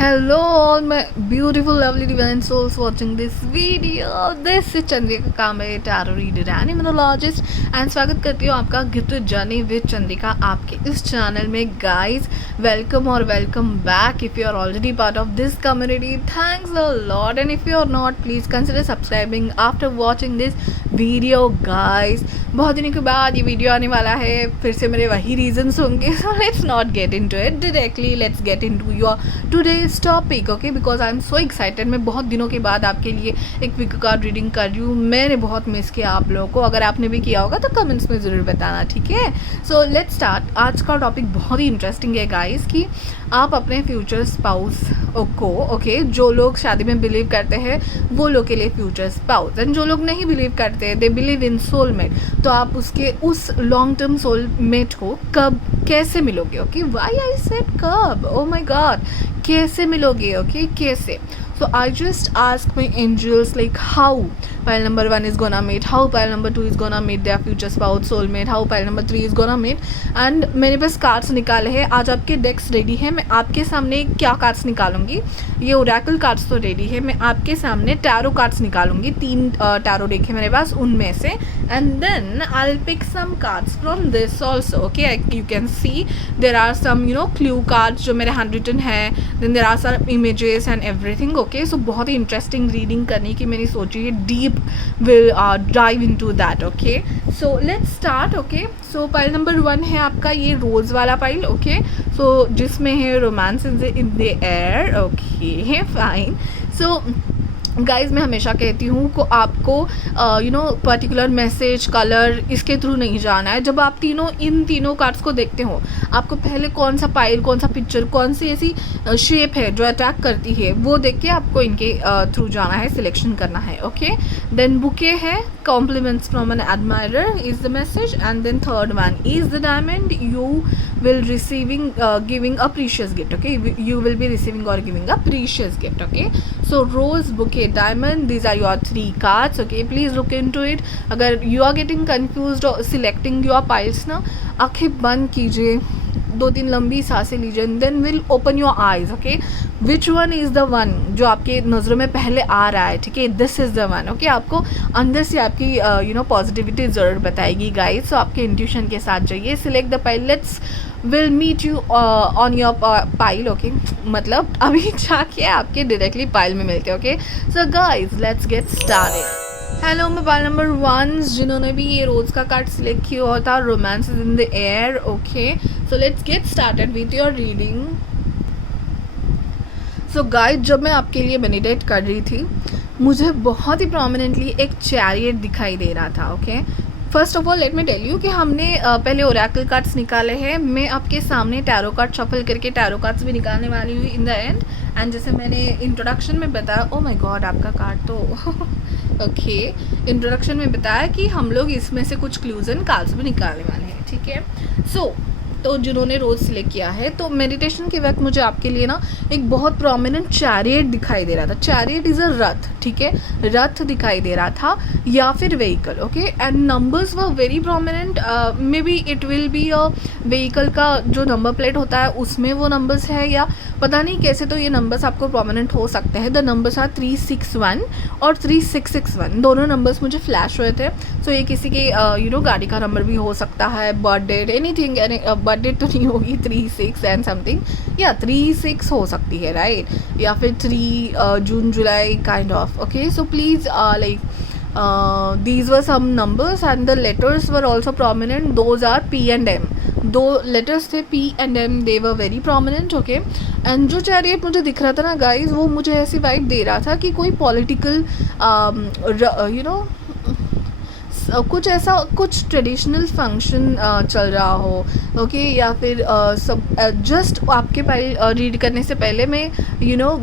Hello, all my beautiful, lovely, divine souls watching this video. This is Chandrika Kamble, tarot reader and immunologist, and स्वागत करती हूँ आपका gift journey with Chandrika आपके इस channel में. गाइज वेलकम और welcome back. If you are already part of this community, thanks a lot, and if you are not, please consider subscribing after watching this video. Guys बहुत दिनों के बाद ये video आने वाला है, फिर से मेरे वही रीजंस होंगे. So let's not get into it directly, let's get into your today's topic. Okay, because I am so excited. मैं बहुत दिनों के बाद आपके लिए एक पिक कार्ड रीडिंग कर रही हूँ. मैंने बहुत मिस किया आप लोगों को. अगर आपने भी किया होगा तो कमेंट्स में ज़रूर बताना, ठीक है. सो लेट्स स्टार्ट. आज का टॉपिक बहुत ही इंटरेस्टिंग है गाइस, कि आप अपने फ्यूचर स्पाउस को, ओके, जो लोग शादी में बिलीव करते हैं वो लोग के लिए फ्यूचर स्पाउस, एंड जो लोग नहीं बिलीव करते, दे बिलीव इन सोलमेट, तो आप उसके उस लॉन्ग टर्म सोलमेट को कब कैसे मिलोगे. ओके, वाई आई सेड कब, ओ माई गॉड, कैसे मिलोगे. ओके, कैसे. So I just ask my angels like how pile number 1 is gonna meet, how pile number 2 is gonna meet their future spouse soulmate, how pile number 3 is gonna meet. and मेरे पास cards निकाले हैं. आज आपके डेक्स ready है. मैं आपके सामने क्या कार्ड्स निकालूंगी, ये ओरेकल कार्ड्स तो रेडी है. मैं आपके सामने टैरो कार्ड्स निकालूंगी. 3 टैरो डेक है मेरे पास, उनमें से, and then I will pick some cards from this also. Okay, you can see there are some clue cards जो मेरे हैंड रिटन है. Then there are some images and everything. Okay, so बहुत ही इंटरेस्टिंग रीडिंग करने की मैंने सोची है. Deep will dive into that. Okay, so let's start. Okay, so pile number 1 है आपका ये रोज़ वाला पाइल. ओके, सो जिसमें है romance in the air. Okay, fine. So guys मैं हमेशा कहती हूँ को आपको पर्टिकुलर मैसेज कलर इसके थ्रू नहीं जाना है. जब आप इन तीनों कार्ड्स को देखते हो, आपको पहले कौन सा पाइल, कौन सा पिक्चर, कौन सी ऐसी शेप है जो अटैक करती है, वो देख के आपको इनके थ्रू जाना है, सिलेक्शन करना है. ओके, देन बुके है, compliments from an admirer is the message, and then third one is the diamond. You will receiving giving a precious gift. Okay, you will be receiving or giving a precious gift. Okay, so rose, bouquet, diamond, these are your 3 cards. Okay, please look into it. अगर you are getting confused or selecting your piles ना, आँखें बंद कीजिए, 2-3 लंबी सांसें लीजिए, then will open your eyes. Okay, which one is the one जो आपके नज़रों में पहले आ रहा है. ठीक है, this is the one. Okay, आपको अंदर से आपकी पॉजिटिविटी ज़रूर बताएगी गाइस. सो आपके इंट्यूशन के साथ जाइए, select the pile. Let's will meet you on your pile. Okay, मतलब अभी जाके आपके डायरेक्टली पाइल में मिलते. Okay, so guys let's get started. Hello, मैं पाइल नंबर 1 जिन्होंने भी ये रोज़ का कार्ड सिलेक्ट किया हुआ था, romance is in the air. Okay, so let's get started with your reading. So guys, जब मैं आपके लिए मेडिटेट कर रही थी, मुझे बहुत ही प्रोमिनेंटली एक चैरियट दिखाई दे रहा था. Okay, first of all let me tell you कि हमने पहले ओरेकल कार्ड्स निकाले हैं. मैं आपके सामने टैरो कार्ड शफल करके टैरो कार्ड्स भी निकालने वाली हुई इन द एंड. एंड जैसे मैंने इंट्रोडक्शन में बताया, ओ माय गॉड, आपका कार्ड तो ओके, इंट्रोडक्शन में बताया कि हम लोग इसमें से कुछ क्लूज एंड कार्ड्स भी निकालने वाले हैं. ठीक है, सो तो जिन्होंने रोज़ सिलेक्ट किया है, तो मेडिटेशन के वक्त मुझे आपके लिए ना एक बहुत प्रोमिनेंट चैरियट दिखाई दे रहा था. चैरियट इज़ अ रथ. ठीक है, रथ दिखाई दे रहा था या फिर vehicle. Okay, and numbers were very prominent. May be it will be a vehicle का जो नंबर प्लेट होता है उसमें वो नंबर्स है, या पता नहीं कैसे, तो ये नंबर्स आपको प्रोमिनेंट हो सकते हैं. द नंबर्स आर 361 और 3661. दोनों नंबर्स मुझे फ्लैश हुए थे. सो ये किसी के गाड़ी का नंबर भी हो सकता है, बर्थडे, एनीथिंग. बर्थडे तो नहीं होगी 36 एंड समथिंग, या 36 हो सकती है, राइट, या फिर 3 जून जुलाई kind of. Okay, so please like these were some numbers and the letters were also prominent. Those are P and M. 2 letters थे, P and M, they were very prominent. Okay, and जो chariot मुझे दिख रहा था ना guys, वो मुझे ऐसी वाइब दे रहा था कि कोई पॉलिटिकल कुछ ऐसा, कुछ ट्रेडिशनल फंक्शन चल रहा हो. ओके, या फिर सब जस्ट आपके पाइल रीड करने से पहले मैं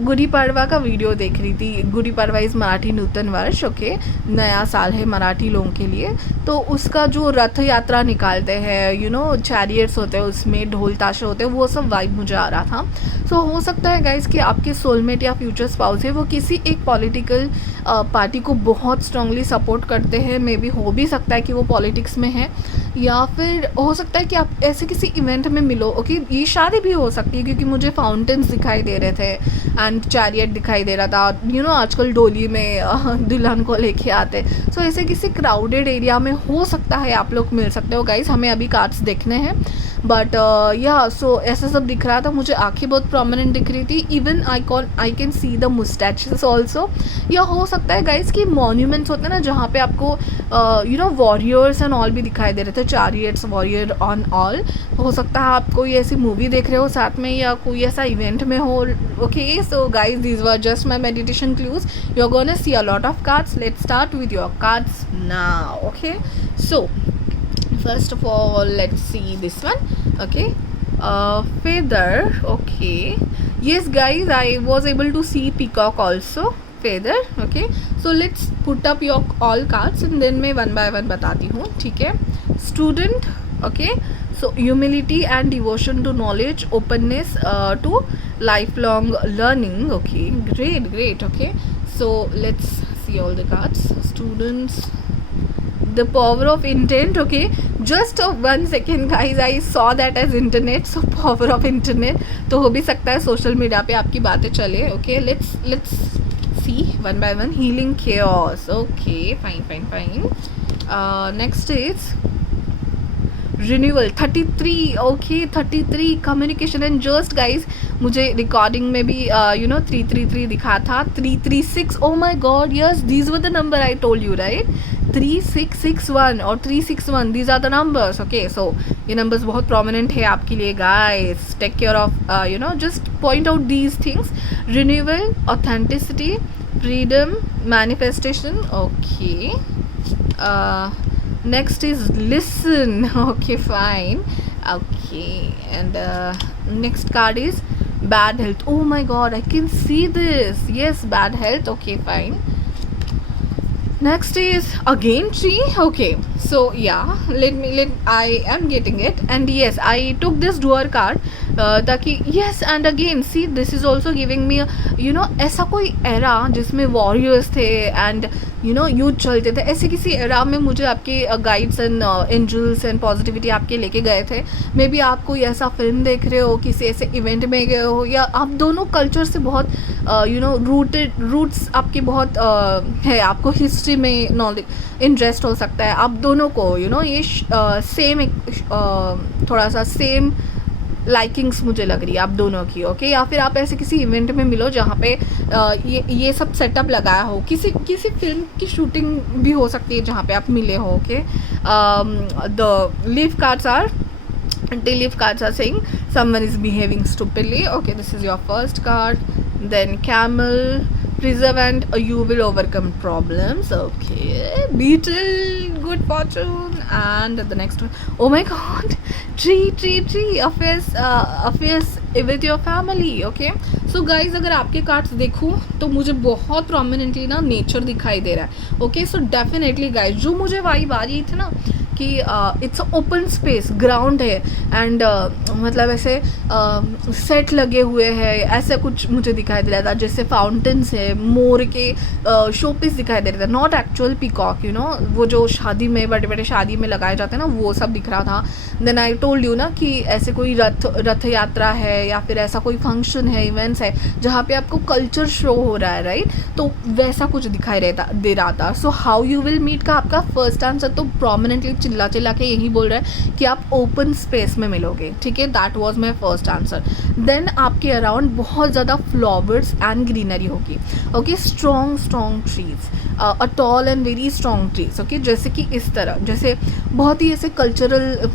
गुड़ी पड़वा का वीडियो देख रही थी. गुड़ी पड़वा इज़ मराठी नूतन वर्ष. ओके, नया साल है मराठी लोगों के लिए. तो उसका जो रथ यात्रा निकालते हैं, चैरियट्स होते हैं, उसमें ढोल ताशे होते हैं, वो सब वाइब मुझे आ रहा था. सो हो सकता है गाइज कि आपके सोलमेट या फ्यूचर स्पाउस है वो किसी एक पॉलिटिकल पार्टी को बहुत स्ट्रांगली सपोर्ट करते हैं. मे बी हो भी सकता है कि वो पॉलिटिक्स में है, या फिर हो सकता है कि आप ऐसे किसी इवेंट में मिलो। ओके, ये शादी भी हो सकती है क्योंकि मुझे फाउंटेन्स दिखाई दे रहे थे एंड चैरियट दिखाई दे रहा था। आजकल डोली में दुल्हन को लेके आते, सो ऐसे किसी क्राउडेड एरिया में हो सकता है आप लोग मिल सकते हो गाइज। हमें अभी कार्ड्स देखने हैं, बट सो ऐसा सब दिख रहा था। मुझे आंखें बहुत प्रोमिनेंट दिख रही थी, even I can see the moustaches also. या हो सकता है गाइज कि मॉन्यूमेंट्स होते हैं ना जहाँ पे आपको वॉरियर्स एंड ऑल भी दिखाई दे रहे थे, चैरियट्स, वॉरियर ऑन ऑल। हो सकता है आप कोई ऐसी मूवी देख रहे हो साथ में, या कोई ऐसा इवेंट में हो। Okay, so guys these were just my meditation clues. You are gonna see a lot of cards. Let's start with your cards now. Okay, so first of all let's see this one. Okay, feather. Okay, yes guys, I was able to see peacock also, feather. Okay, so let's put up your all cards and then मैं one by one बताती हूँ, ठीक है। Student. Okay, so humility and devotion to knowledge, openness to lifelong learning. Okay, great. Okay, so let's see all the cards. Students, the power of intent. Okay, just 1 second guys, I saw that as internet, so power of internet, तो हो भी सकता है social media पे आपकी बातें चले। Okay, let's see one by one. Healing chaos. Okay, fine. Next is renewal 33. Okay, 33 communication and just guys, मुझे रिकॉर्डिंग में भी 333 दिखा था, 336. oh my god, yes, these were the number I told you, right? 3661 और 361, these are the numbers. Okay, so ये numbers बहुत prominent है आपके लिए guys. Take care of just point out these things. Renewal, authenticity, freedom, manifestation. Okay, next is listen. Okay, fine. Okay, and next card is bad health. Oh my god, I can see this. Yes, bad health. Okay, fine. Next is again tree. Okay, so yeah, I am getting it, and yes, I took this dual card ताकि yes, and again see, this is also giving me ऐसा कोई era जिसमें warriors थे and youth चलते थे, ऐसे किसी era में मुझे आपके guides and angels and positivity आपके लेके गए थे। मे बी आप कोई ऐसा फिल्म देख रहे हो, किसी ऐसे इवेंट में गए हो, या आप दोनों कल्चर से बहुत रूट्स आपके बहुत है, आपको हिस्ट्री में नॉलेज इंटरेस्ट हो सकता है। आप दोनों को ये सेम थोड़ा सा सेम लाइकिंग्स मुझे लग रही है आप दोनों की। ओके, या फिर आप ऐसे किसी इवेंट में मिलो जहाँ पे ये सब सेटअप लगाया हो, किसी फिल्म की शूटिंग भी हो सकती है जहाँ पे आप मिले हो। Okay, the leaf cards are until if cards are saying someone is behaving stupidly. Okay, this is your first card. Then camel, preserve and you will overcome problems. Okay, beetle, good fortune. And the next one, oh my god, tree, affairs with your family. Okay, so guys, अगर आपके cards देखूँ तो मुझे बहुत prominently ना nature दिखाई दे रहा है। ओके, सो डेफिनेटली गाइज, जो मुझे वाइब आ रही थी ना कि इट्स ओपन स्पेस, ग्राउंड है एंड मतलब ऐसे सेट लगे हुए हैं, ऐसा कुछ मुझे दिखाई दे रहा था, जैसे फाउंटेन्स है, मोर के शो पीस दिखाई दे रहे थे, नॉट एक्चुअल पीकॉक, वो जो शादी में बड़े शादी में लगाए जाते हैं ना, वो सब दिख रहा था। देन आई टोल्ड यू ना कि ऐसे कोई रथ यात्रा है या फिर ऐसा कोई फंक्शन है, इवेंट्स है जहाँ पे आपको कल्चर शो हो रहा है, राइट? तो वैसा कुछ दिखाई दे रहा था। So how you will meet का आपका फर्स्ट आंसर तो प्रोमिनेंटली चिल्ला के यही बोल रहा है कि आप ओपन स्पेस में मिलोगे। ठीक है, that was my first answer. Then आपके अराउंड बहुत ज़्यादा फ्लावर्स एंड ग्रीनरी होगी। Okay, strong trees, a tall and very strong trees. Okay, जैसे कि इस तरह, जैसे बहुत ही ऐसे कल्चरल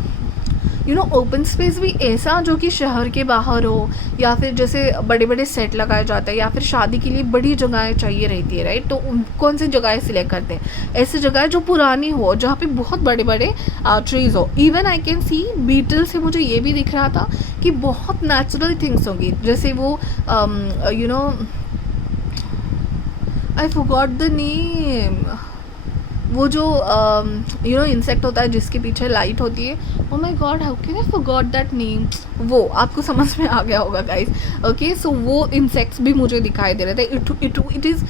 ओपन स्पेस भी ऐसा जो कि शहर के बाहर हो, या फिर जैसे बड़े बड़े सेट लगाए जाते हैं, या फिर शादी के लिए बड़ी जगहें चाहिए रहती है, राइट? तो कौन सी जगहें सिलेक्ट करते हैं? ऐसी जगह जो पुरानी हो, जहाँ पे बहुत बड़े बड़े ट्रीज हो। Even I can see beetle से मुझे ये भी दिख रहा था कि बहुत नेचुरल थिंग्स होंगी, जैसे वो आई फॉरगॉट द नेम, वो जो इंसेक्ट होता है जिसके पीछे लाइट होती है। ओ my God, how can I forgot that name? वो आपको समझ में आ गया होगा गाइस। ओके, सो वो इंसेक्ट्स भी मुझे दिखाई दे रहे थे। इट इज़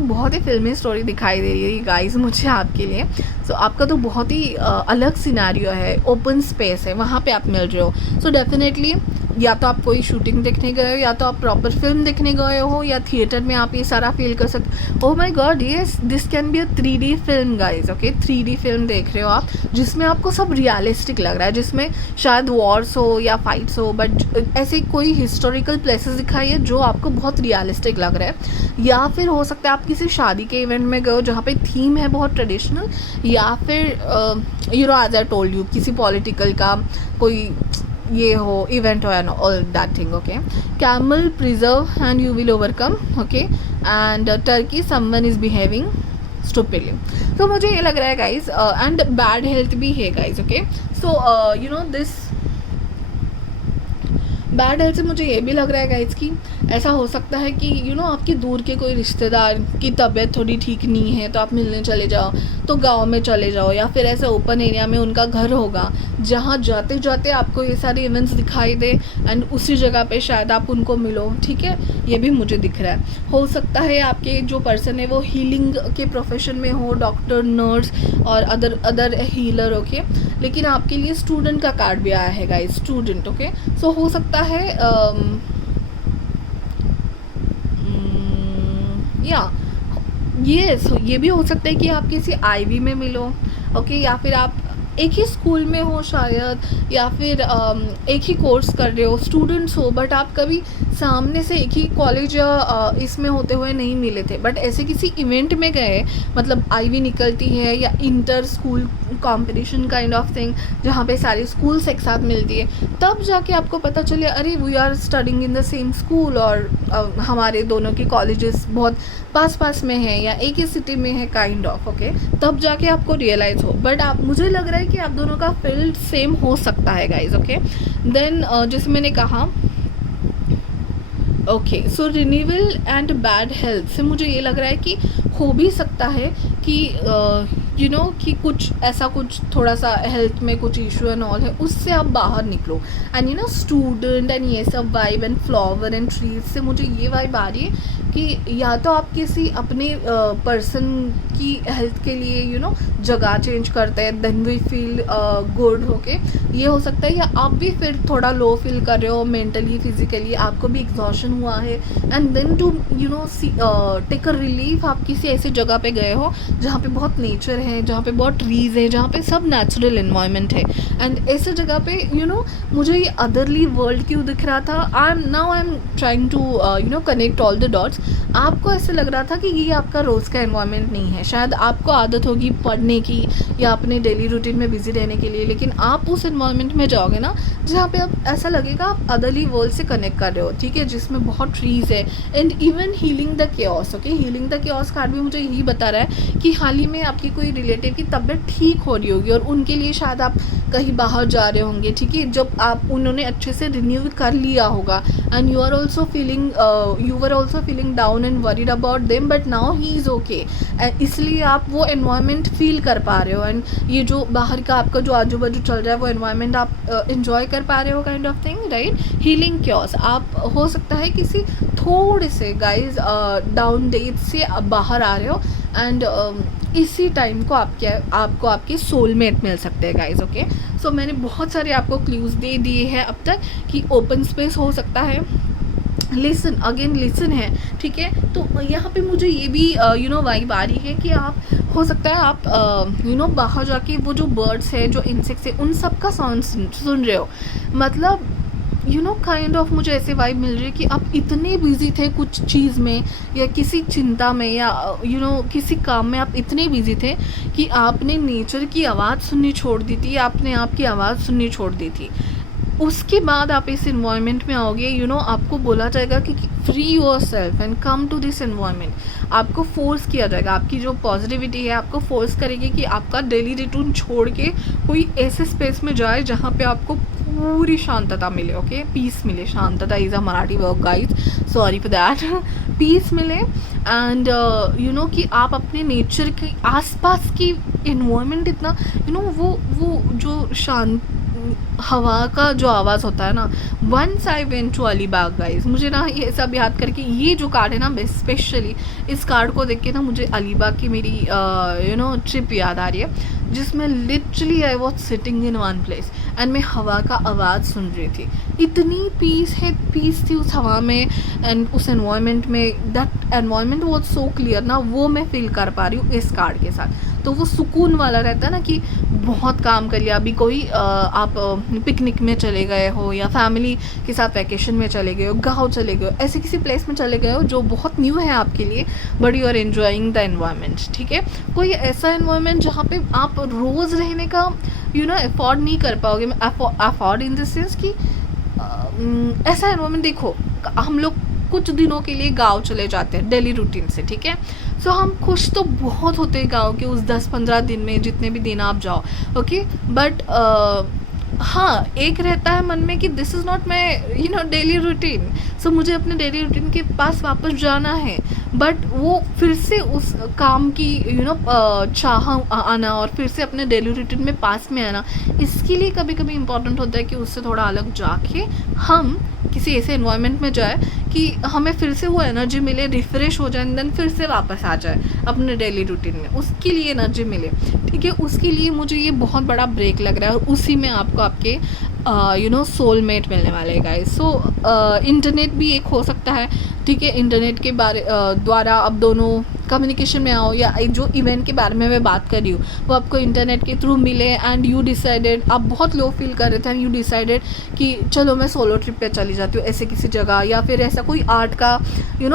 बहुत ही फिल्मी स्टोरी दिखाई दे रही है गाइस मुझे आपके लिए। सो आपका तो बहुत ही अलग सिनेरियो है, ओपन स्पेस है, वहाँ पे आप मिल रहे हो। सो डेफिनेटली या तो आप कोई शूटिंग देखने गए हो, या तो आप प्रॉपर फिल्म देखने गए हो, या थिएटर में आप ये सारा फील कर सकते। ओह my God, yes, this can be a 3D film guys. Okay, 3D film देख रहे हो आप, जिसमें आपको सब रियलिस्टिक लग रहा है, जिसमें शायद वॉर्स हो या फाइट्स हो, बट ऐसे कोई हिस्टोरिकल प्लेसेस दिखाई है जो आपको बहुत रियलिस्टिक लग रहा है। या फिर हो सकता है आप किसी शादी के इवेंट में गए हो जहाँ पे थीम है बहुत ट्रेडिशनल, या फिर एज आई टोल्ड यू किसी पॉलिटिकल का कोई ये हो इवेंट हो, and all that thing. Okay, camel preserve and you will overcome. Okay, and Turkey someone is behaving stupidly. तो मुझे ये लग रहा है गाइज, एंड बैड हेल्थ भी है guys. Okay, so this bad health से मुझे ये भी लग रहा है गाइज कि ऐसा हो सकता है कि आपकी दूर के कोई रिश्तेदार की तबीयत थोड़ी ठीक नहीं है, तो आप मिलने चले जाओ, तो गांव में चले जाओ, या फिर ऐसे ओपन एरिया में उनका घर होगा जहाँ जाते जाते आपको ये सारे इवेंट्स दिखाई दे, एंड उसी जगह पे शायद आप उनको मिलो। ठीक है, ये भी मुझे दिख रहा है। हो सकता है आपके जो पर्सन है वो हीलिंग के प्रोफेशन में हो, डॉक्टर, नर्स और अदर हीलर। ओके, लेकिन आपके लिए स्टूडेंट का कार्ड भी आया है गाइज, स्टूडेंट। ओके, सो हो सकता है ये भी हो सकता है कि आप किसी आईवी में मिलो। ओके, या फिर आप एक ही स्कूल में हो शायद, या फिर एक ही कोर्स कर रहे हो, स्टूडेंट्स हो, बट आप कभी सामने से एक ही कॉलेज या इसमें होते हुए नहीं मिले थे, बट ऐसे किसी इवेंट में गए, मतलब आईवी निकलती है या inter school competition kind of thing, जहाँ पे सारी स्कूल्स एक साथ मिलती है, तब जाके आपको पता चले अरे we are studying in the same school, और हमारे दोनों के कॉलेजेस बहुत पास में है या एक ही सिटी में है काइंड ऑफ। ओके, तब जाके आपको रियलाइज़ हो, बट मुझे लग रहा है कि आप दोनों का फील्ड सेम हो सकता है गाइज। ओके, देन जैसे मैंने कहा, okay, so renewal and bad health से मुझे ये लग रहा है कि हो भी सकता है कि कि कुछ ऐसा, कुछ थोड़ा सा हेल्थ में कुछ इशू एंड ऑल है, उससे आप बाहर निकलो। एंड स्टूडेंट एंड ये सब vibe and flower and trees से मुझे ये वाइब आ रही है कि या तो आप किसी अपने पर्सन की हेल्थ के लिए जगह चेंज करते हैं, then we feel good. Okay, ये हो सकता है, या आप भी फिर थोड़ा लो फील कर रहे हो मेंटली, फिजिकली, आपको भी एग्जॉशन हुआ है, and then to take a relief आप किसी ऐसी जगह पे गए हो जहाँ पे बहुत नेचर है, जहाँ पे बहुत ट्रीज है, जहाँ पे सब नेचुरल इन्वायरमेंट है, एंड ऐसे जगह पे मुझे ये अदरली वर्ल्ड क्यों दिख रहा था। I am trying to connect all the dots. आपको ऐसे लग रहा था कि ये आपका रोज़ का एनवायरनमेंट नहीं है, शायद आपको आदत होगी पढ़ने की या अपने डेली रूटीन में बिजी रहने के लिए, लेकिन आप उस एनवायरनमेंट में जाओगे ना जहाँ पे आप ऐसा लगेगा आप अदरली वर्ल्ड से कनेक्ट कर रहे हो। ठीक है, जिसमें बहुत ट्रीज़ है, and even healing the chaos. Okay, healing the chaos card भी मुझे यही बता रहा है कि हाल ही में आपकी कोई रिलेटिव की तबीयत ठीक हो रही होगी, और उनके लिए शायद आप कहीं बाहर जा रहे होंगे। ठीक है, जब आप उन्होंने अच्छे से रिन्यू कर लिया होगा, and you were also feeling down and worried about them, but now he is okay, इसलिए आप वो एनवायरनमेंट फील कर पा रहे हो, एंड ये जो बाहर का आपका जो आजू बाजू चल रहा है वो एनवायरनमेंट आप इंजॉय कर पा रहे हो kind of thing, right. Healing chaos आप हो सकता है किसी थोड़े से गाइज डाउन डेट से बाहर आ रहे हो, एंड इसी टाइम को आपको आपके सोलमेट मिल सकते हैं गाइज। ओके, सो मैंने बहुत सारे आपको क्लूज़ दे दिए हैं अब तक कि ओपन स्पेस हो सकता है, लिसन है। ठीक है, तो यहाँ पे मुझे ये भी वाइब आ रही है कि आप हो सकता है आप बाहर जाके वो जो बर्ड्स है, जो इंसेक्ट्स है, उन सब का साउंड सुन रहे हो, मतलब काइंड ऑफ मुझे ऐसे वाइब मिल रही है कि आप इतने बिजी थे कुछ चीज़ में या किसी चिंता में या किसी काम में, आप इतने बिजी थे कि आपने नेचर की आवाज़ सुननी छोड़ दी थी, आपने आपकी आवाज़ सुननी छोड़ दी थी। उसके बाद आप इस इन्वायरमेंट में आओगे, आपको बोला जाएगा कि free yourself and come to this environment. आपको फोर्स किया जाएगा, आपकी जो पॉजिटिविटी है आपको फोर्स करेगी कि आपका डेली रूटीन छोड़ के कोई ऐसे स्पेस में जाए जहाँ पे आपको पूरी शांतता मिले। ओके, पीस मिले, शांतता is a Marathi word guys, sorry for that. Peace मिले, एंड कि आप अपने नेचर के आसपास की इन्वायरमेंट इतना वो जो शांत हवा का जो आवाज़ होता है ना, once I went to Alibag guys, मुझे ना ये सब याद करके ये जो कार्ड है ना, स्पेशली इस कार्ड को देख के ना मुझे अलीबाग की मेरी ट्रिप याद आ रही है, जिसमें literally I was sitting in one place and मैं हवा का आवाज़ सुन रही थी। इतनी पीस थी उस हवा में एंड उस एनवायरनमेंट में, that environment was so clear ना, वो मैं फील कर पा रही हूँ इस कार्ड के साथ। तो वो सुकून वाला रहता है ना कि बहुत काम कर लिया, अभी कोई आप पिकनिक में चले गए हो या फैमिली के साथ वैकेशन में चले गए हो, गाँव चले गए हो, ऐसे किसी प्लेस में चले गए हो जो बहुत न्यू है आपके लिए, but you are enjoying the environment. ठीक है, कोई ऐसा एनवायरनमेंट जहाँ पे आप रोज़ रहने का अफोर्ड नहीं कर पाओगे। अफोर्ड इन द सेंस कि ऐसा एनवायरनमेंट, देखो हम लोग कुछ दिनों के लिए गांव चले जाते हैं डेली रूटीन से, ठीक है, सो हम खुश तो बहुत होते हैं गांव के उस 10-15 दिन में, जितने भी दिन आप जाओ, ओके, बट हाँ, एक रहता है मन में कि this is not my daily routine, so मुझे अपने डेली रूटीन के पास वापस जाना है, बट वो फिर से उस काम की चाह आना और फिर से अपने डेली रूटीन में पास में आना, इसके लिए कभी कभी इम्पॉर्टेंट होता है कि उससे थोड़ा अलग जाके हम किसी ऐसे एनवायरनमेंट में जाए कि हमें फिर से वो एनर्जी मिले, रिफ़्रेश हो जाए, देन फिर से वापस आ जाए अपने डेली रूटीन में, उसके लिए एनर्जी मिले। ठीक है, उसके लिए मुझे ये बहुत बड़ा ब्रेक लग रहा है और उसी में आपको आपके सोलमेट मिलने वाले हैं गाइस। सो इंटरनेट भी एक हो सकता है, ठीक है, इंटरनेट के बारे द्वारा अब दोनों कम्युनिकेशन में आओ, या जो इवेंट के बारे में मैं बात कर रही हूँ वो आपको इंटरनेट के थ्रू मिले एंड यू डिसाइडेड, आप बहुत लो फील कर रहे थे एंड यू डिसाइडेड कि चलो मैं सोलो ट्रिप पे चली जाती हूँ ऐसे किसी जगह, या फिर ऐसा कोई आर्ट का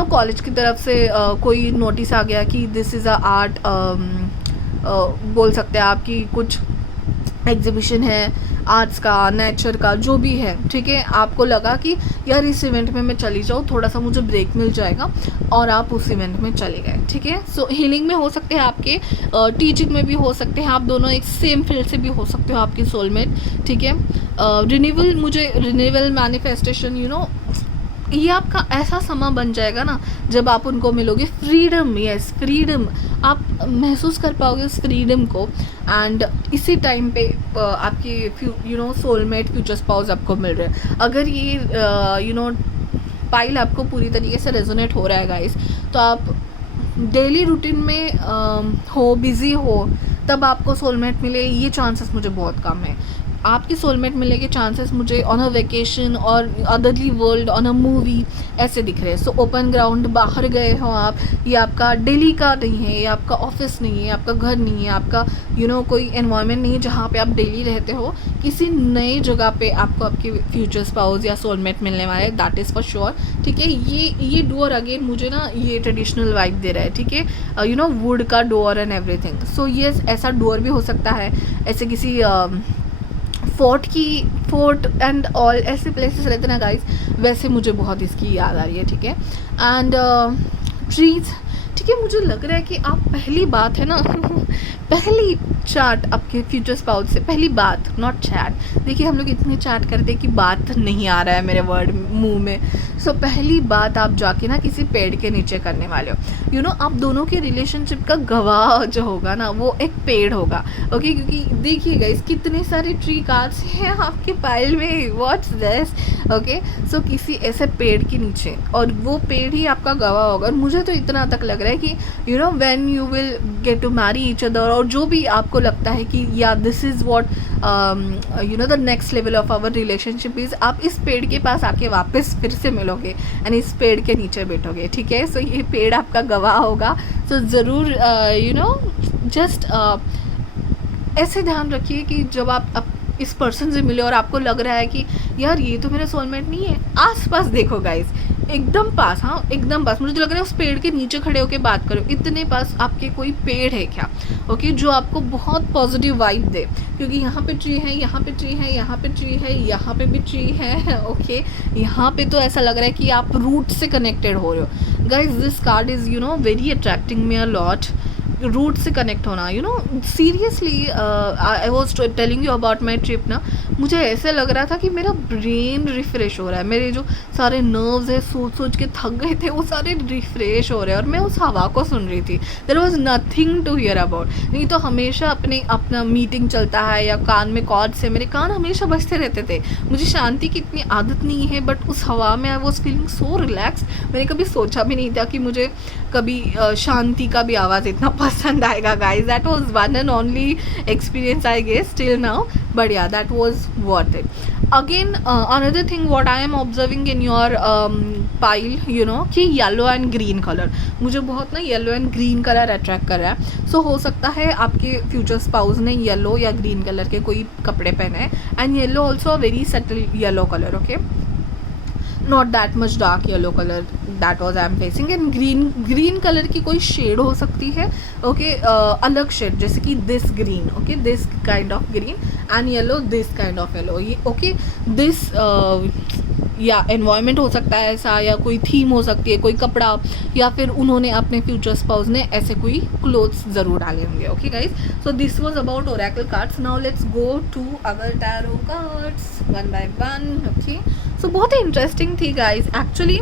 कॉलेज की तरफ से कोई नोटिस आ गया कि दिस इज़ अ आर्ट, बोल सकते हैं आप कि कुछ एग्जीबिशन है आर्ट्स का, नेचर का, जो भी है, ठीक है, आपको लगा कि यार इस इवेंट में मैं चली जाऊँ, थोड़ा सा मुझे ब्रेक मिल जाएगा, और आप उस इवेंट में चले गए। ठीक है, सो हीलिंग में हो सकते हैं आपके, टीचिंग में भी हो सकते हैं, आप दोनों एक सेम फील्ड से भी हो सकते हो आपकी सोलमेट। ठीक है, रिन्यूअल, मुझे रिन्यूअल मैनिफेस्टेशन, ये आपका ऐसा समय बन जाएगा ना जब आप उनको मिलोगे, फ्रीडम, यस फ्रीडम, आप महसूस कर पाओगे उस फ्रीडम को, एंड इसी टाइम पे आपकी सोलमेट फ्यूचर स्पाउस आपको मिल रहे हैं। अगर ये पाइल आपको पूरी तरीके से रेजोनेट हो रहा है गाइस, तो आप डेली रूटीन में हो, बिज़ी हो, तब आपको सोलमेट मिले, ये चांसेस मुझे बहुत कम है। आपकी सोलमेट मिलने के चांसेस मुझे ऑन अ वेकेशन और अदरली वर्ल्ड, ऑन अ मूवी, ऐसे दिख रहे हैं। सो ओपन ग्राउंड, बाहर गए हो आप, ये आपका डेली का नहीं है, ये आपका ऑफिस नहीं है, आपका घर नहीं है, आपका कोई एनवायरनमेंट नहीं है जहाँ पे आप डेली रहते हो, किसी नई जगह पे आपको आपके फ्यूचर स्पाउस या सोलमेट मिलने वाला है, दैट इज़ फॉर श्योर। ठीक है, ये डोर अगेन मुझे ना ये ट्रेडिशनल वाइब दे रहा है, ठीक है, वुड का डोर एंड एवरीथिंग। सो ये ऐसा डोर भी हो सकता है, ऐसे किसी फोर्ट एंड ऑल ऐसे प्लेसेस रहते ना गाइस, वैसे मुझे बहुत इसकी याद आ रही है। ठीक है, एंड ट्रीज, ठीक है, मुझे लग रहा है कि आप पहली बात है ना पहली चैट आपके फ्यूचर स्पाउस से, पहली बात, नॉट चैट, देखिए हम लोग इतनी चैट करते हैं कि बात नहीं आ रहा है मेरे वर्ड मुंह में। सो पहली बात आप जाके ना किसी पेड़ के नीचे करने वाले हो, आप दोनों के रिलेशनशिप का गवाह जो होगा ना वो एक पेड़ होगा, ओके, क्योंकि देखिएगा इस कितने सारे ट्री कार्ड्स हैं आपके पाइल में, व्हाट्स दिस, ओके। सो किसी ऐसे पेड़ के नीचे, और वो पेड़ ही आपका गवाह होगा। और मुझे तो इतना तक लग रहा है कि when you will get to marry each other, और जो भी आपको लगता है कि या this is what the next level of our relationship is, आप इस पेड़ के पास आके वापस फिर से मिलोगे एंड इस पेड़ के नीचे बैठोगे। ठीक है, सो ये पेड़ आपका गवाह होगा। सो ज़रूर जस्ट ऐसे ध्यान रखिए कि जब आप इस पर्सन से मिले और आपको लग रहा है कि यार ये तो मेरा सोलमेट नहीं है, आस पास देखो गाइस, एकदम पास, हाँ एकदम पास, मुझे लग रहा है उस पेड़ के नीचे खड़े होकर बात करो, इतने पास आपके कोई पेड़ है क्या, ओके, जो आपको बहुत पॉजिटिव वाइब दे, क्योंकि यहाँ पे ट्री है, यहाँ पे ट्री है, यहाँ पे ट्री है, यहाँ पे भी ट्री है, ओके, यहाँ पे तो ऐसा लग रहा है कि आप रूट से कनेक्टेड हो रहे हो। Guys this card is very attracting me a lot, root से कनेक्ट होना, you know seriously I was telling you about my trip ना, मुझे ऐसे लग रहा था कि मेरा ब्रेन रिफ्रेश हो रहा है, मेरे जो सारे नर्व्स है सोच सोच के थक गए थे वो सारे रिफ्रेश हो रहे हैं, और मैं उस हवा को सुन रही थी. There was nothing to hear about. नहीं तो हमेशा अपना मीटिंग चलता है या कान में कॉर्ड्स है, मेरे कान हमेशा बजते रहते थे. मुझे शांति की इतनी आदत नहीं है, बट उस हवा में I was feeling so relax. मैंने कभी सोचा भी नहीं था कि मुझे कभी शांति का भी आवाज़ इतना पसंद आएगा guys. That was one and only experience I guess till now, but yeah that was worth it. Again another thing what I am observing in your pile, you know, कि येलो एंड ग्रीन कलर, मुझे बहुत ना yellow and green colour attract कर रहा है. सो हो सकता है आपके फ्यूचर स्पाउस ने येलो या ग्रीन कलर के कोई कपड़े पहने हैं, and yellow also a very subtle yellow colour, okay, not that much dark yellow colour that was I am facing. And green colour की कोई शेड हो सकती है, ओके, अलग शेड, जैसे कि this green, okay, this kind of green, and yellow this kind of yellow, ये okay, this या एनवायरनमेंट हो सकता है ऐसा, या कोई थीम हो सकती है, कोई कपड़ा, या फिर उन्होंने अपने फ्यूचर स्पाउस ने ऐसे कोई क्लोथ्स ज़रूर डाले होंगे. Okay guys, so this was about oracle cards. Now let's go to our tarot cards one by one. Okay, so बहुत ही इंटरेस्टिंग थी गाइज. एक्चुअली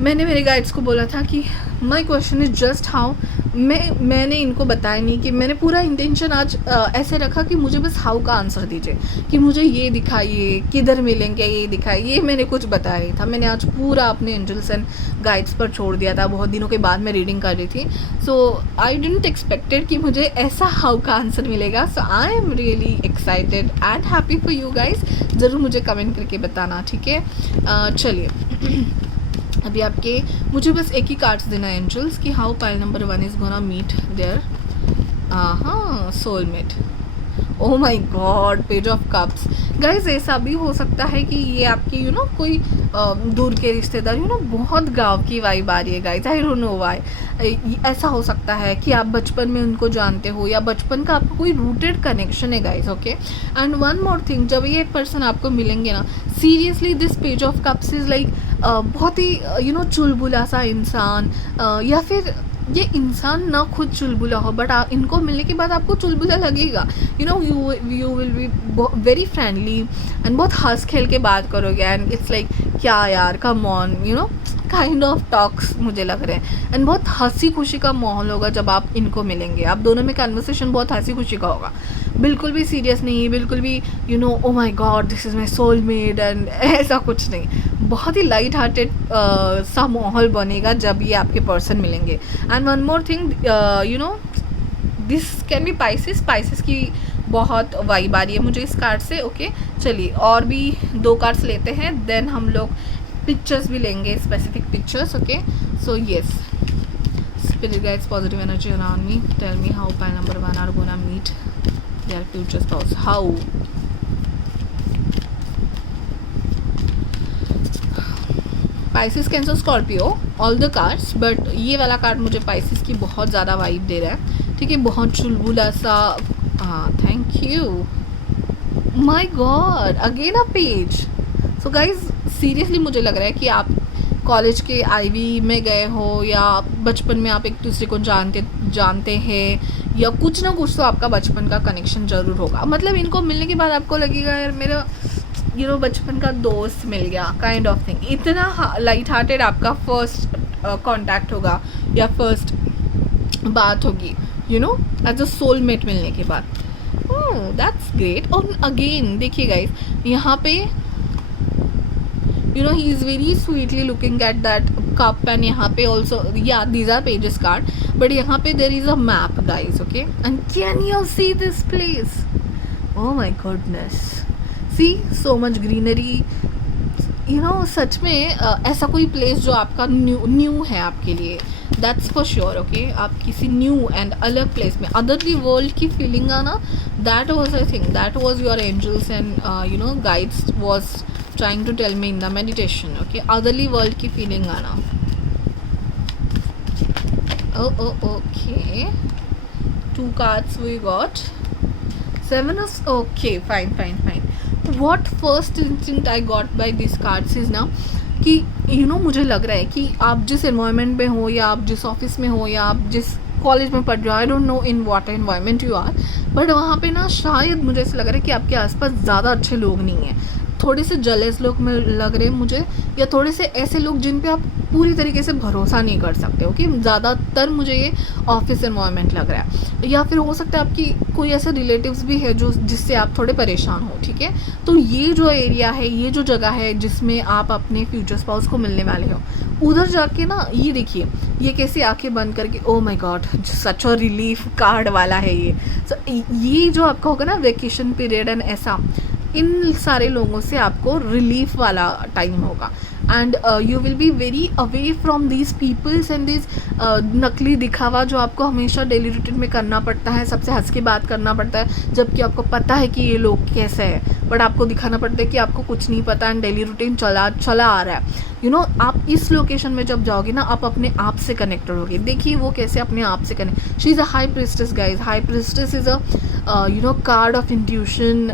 मैंने मेरे गाइड्स को बोला था कि my question is just how. मैंने इनको बताया नहीं कि मैंने पूरा इंटेंशन आज ऐसे रखा कि मुझे बस हाउ का आंसर दीजिए, कि मुझे ये दिखाइए, किधर मिलेंगे, ये दिखाइए. मैंने कुछ बताया नहीं था. मैंने आज पूरा अपने एंजल्स एंड गाइड्स पर छोड़ दिया था. बहुत दिनों के बाद मैं रीडिंग कर रही थी, सो आई डिडंट एक्सपेक्टेड कि मुझे ऐसा हाउ का आंसर मिलेगा. So I am really excited and happy for you guys. ज़रूर मुझे कमेंट करके बताना, ठीक है. चलिए अभी आपके मुझे बस एक ही कार्ड्स देना है एंजल्स, कि how pile number 1 is gonna meet there हाँ soulmate. Oh my god, page of cups. Guys ऐसा भी हो सकता है कि ये आपकी यू नो कोई दूर के रिश्तेदार, यू नो बहुत गांव की वाइब आ रही है guys. I don't know why. ऐसा हो सकता है कि आप बचपन में उनको जानते हो, या बचपन का आपका कोई रूटेड कनेक्शन है guys. Okay, and one more thing, जब ये पर्सन आपको मिलेंगे ना, seriously this page of cups is like बहुत ही यू नो चुलबुला सा इंसान, या फिर ये इंसान ना खुद चुलबुला हो, बट इनको मिलने के बाद आपको चुलबुला लगेगा. You know you will be very friendly and बहुत हंस खेल के बात करोगे, एंड इट्स लाइक क्या यार, come on, you know kind of talks मुझे लग रहे हैं. एंड बहुत हंसी खुशी का माहौल होगा जब आप इनको मिलेंगे. आप दोनों में कन्वर्सेशन बहुत हंसी खुशी का होगा, बिल्कुल भी सीरियस नहीं, बिल्कुल भी you know oh my god this is my soulmate and ऐसा कुछ नहीं. बहुत ही लाइट हार्टेड सा माहौल बनेगा जब ये आपके पर्सन मिलेंगे. And one more thing, you know this can B spices की बहुत वाइब आ रही है मुझे इस कार्ड से. ओके, चलिए और भी 2 कार्ड्स लेते हैं, देन हम लोग पिक्चर्स भी लेंगे, specific pictures. Okay, so yes, spirit guides, positive energy around me, tell me how pile number 1 are gonna meet their future spouse. How Pisces, cancer, Scorpio, all the cards, but ये वाला card मुझे Pisces की बहुत ज़्यादा vibe दे रहा है. ठीक है, बहुत चुलबुला सा. हाँ, thank you. My God, again a page. So guys seriously मुझे लग रहा है कि आप कॉलेज के आईवी में गए हो, या बचपन में आप एक दूसरे को जानते हैं, या कुछ ना कुछ तो आपका बचपन का कनेक्शन ज़रूर होगा. मतलब इनको मिलने के बाद आपको लगेगा यार मेरा यू नो बचपन का दोस्त मिल गया, काइंड ऑफ थिंग. इतना लाइट हार्टेड आपका फर्स्ट कॉन्टैक्ट होगा, या फर्स्ट बात होगी, you know as a soulmate मिलने के बाद. That's great. और अगेन देखिए गाइस, यहाँ पे you know he is very sweetly looking at that cup, and यहाँ पे also yeah these are pages card, but यहाँ पे there is a map guys. Okay, and can you see this place? Oh my goodness, see so much greenery, you know सच में ऐसा कोई place जो आपका new है आपके लिए, that's for sure. Okay, आप किसी न्यू एंड अलग प्लेस में, अदरली वर्ल्ड की फीलिंग आना, that was I think that was your angels and you know guides was trying to tell me in the meditation. Okay, otherly world की feeling आना. Oh, okay, 2 cards we got. 7 is okay, fine. What first instinct I got by these cards is ना कि you know मुझे लग रहा है कि आप जिस environment में हो, या आप जिस ऑफिस में हो, या आप जिस कॉलेज में पढ़ रहे हो, I don't know in what environment you are, but वहाँ पे ना शायद मुझे ऐसा लग रहा है कि आपके आसपास ज़्यादा अच्छे लोग नहीं हैं, थोड़े से जलेस लोग में लग रहे हैं मुझे, या थोड़े से ऐसे लोग जिन पे आप पूरी तरीके से भरोसा नहीं कर सकते हो, कि ज़्यादातर मुझे ये ऑफिस एनवायरनमेंट लग रहा है, या फिर हो सकता है आपकी कोई ऐसे रिलेटिव्स भी है जो जिससे आप थोड़े परेशान हो, ठीक है। तो ये जो एरिया है, ये जो जगह है जिसमें आप अपने फ्यूचर स्पाउस को मिलने वाले हो, उधर जाके ना ये देखिए, ये कैसे आंखें बंद करके, ओ my God such a relief card वाला है ये। ये जो आपका होगा ना वेकेशन पीरियड एंड ऐसा, इन सारे लोगों से आपको रिलीफ वाला टाइम होगा, and you will be very away from these peoples and this नकली दिखावा जो आपको हमेशा डेली रूटीन में करना पड़ता है, सबसे हंस के बात करना पड़ता है, जबकि आपको पता है कि ये लोग कैसे हैं, बट आपको दिखाना पड़ता है कि आपको कुछ नहीं पता एंड डेली रूटीन चला आ रहा है। यू नो आप इस लोकेशन में जब जाओगे ना, आप अपने आप से कनेक्टेड होगे। देखिए वो कैसे अपने आप से connect, she is a high priestess guys, high priestess is a you know card of intuition,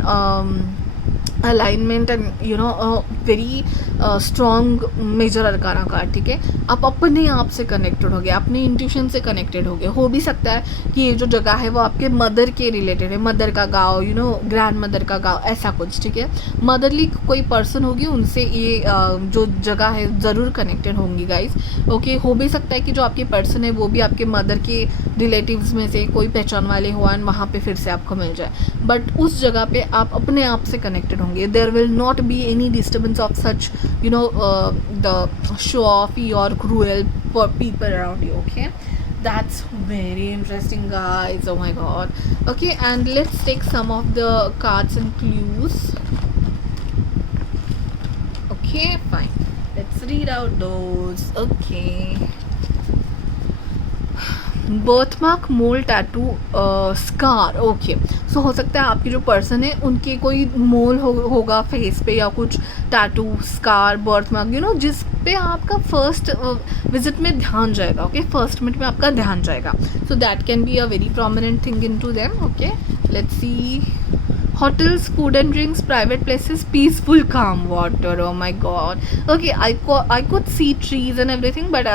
alignment and you know very strong major arcana card, ठीक है। आप अपने आप से कनेक्टेड हो गए, अपने इंट्यूशन से कनेक्टेड हो गए। हो भी सकता है कि ये जो जगह है वो आपके मदर के रिलेटेड है, मदर का गाँव, यू नो ग्रैंड मदर का गाँव, ऐसा कुछ, ठीक है। मदरली कोई पर्सन होगी, उनसे ये जो जगह है ज़रूर कनेक्टेड होंगी गाइज, ओके। हो भी सकता है कि जो आपके पर्सन है वो भी आपके मदर के रिलेटिव्स में से कोई पहचान वाले हो एंड वहाँ पे फिर से आपको मिल जाए, बट उस जगह पे आप अपने आप से कनेक्टेड होंगे। There will not be any disturbance of such you know the show off और cruel for people around you, okay. That's very interesting guys, oh my god. Okay, and let's take some of the cards and clues. Okay, fine, let's read out those. Okay, birthmark, mole, tattoo, scar, okay. So हो सकता है आपकी जो person है उनके कोई मोल होगा face पे, या कुछ tattoo, scar, birthmark, you know जिस पे आपका फर्स्ट विजिट में ध्यान जाएगा, ओके। फर्स्ट मिनट में आपका ध्यान जाएगा, so that can be a very prominent thing in to them, okay. Let's see, hotels, food and drinks, private places, peaceful calm water, oh my god. Okay, I could see trees and everything, but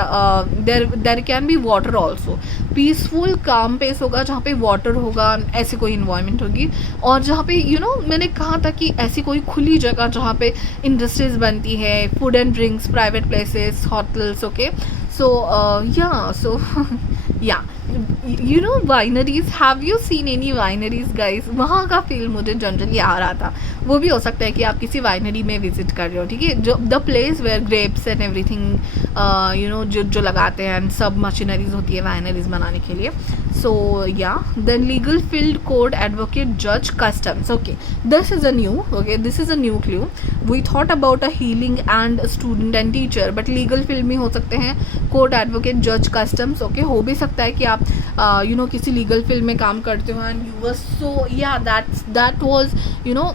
there can be water also. Peaceful calm pace होगा जहाँ पे water होगा, ऐसी कोई environment होगी, और जहाँ पे यू नो मैंने कहा था कि ऐसी कोई खुली जगह जहाँ पे इंडस्ट्रीज बनती है, food and drinks, private places, hotels, okay. So yeah you know wineries, have you seen any wineries guys? वहाँ का फील मुझे जनरली आ रहा था। वो भी हो सकता है कि आप किसी वाइनरी में विजिट कर रहे हो, ठीक है, जो the place where grapes and everything you know जो लगाते हैं, सब मशीनरीज होती है वाइनरीज बनाने के लिए। So yeah then legal field, court, advocate, जज, customs, okay. This is a new clue. We thought about a healing and student and teacher, but legal field में हो सकते हैं कोर्ट, एडवोकेट, जज, कस्टम्स, ओके। हो भी सकता है कि आप यू नो किसी लीगल फील्ड में काम करते हो एंड यू वर सो या दैट वाज यू नो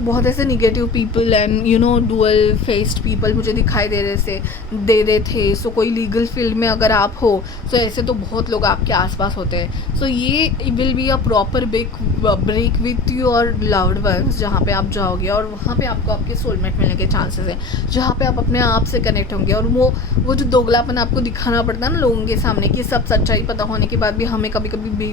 बहुत ऐसे negative people and you no dual faced people मुझे दिखाई दे रहे थे। सो कोई लीगल फील्ड में अगर आप हो, सो ऐसे तो बहुत लोग आपके आसपास होते हैं। सो ये will be a proper break with your loved ones, जहाँ पे आप जाओगे और वहाँ पे आपको आपके सोलमेट मिलने के चांसेस हैं, जहाँ पे आप अपने आप से कनेक्ट होंगे। और वो जो दोगलापन आपको दिखाना पड़ता है ना लोगों के सामने, कि सब सच्चाई पता होने के बाद भी हमें कभी कभी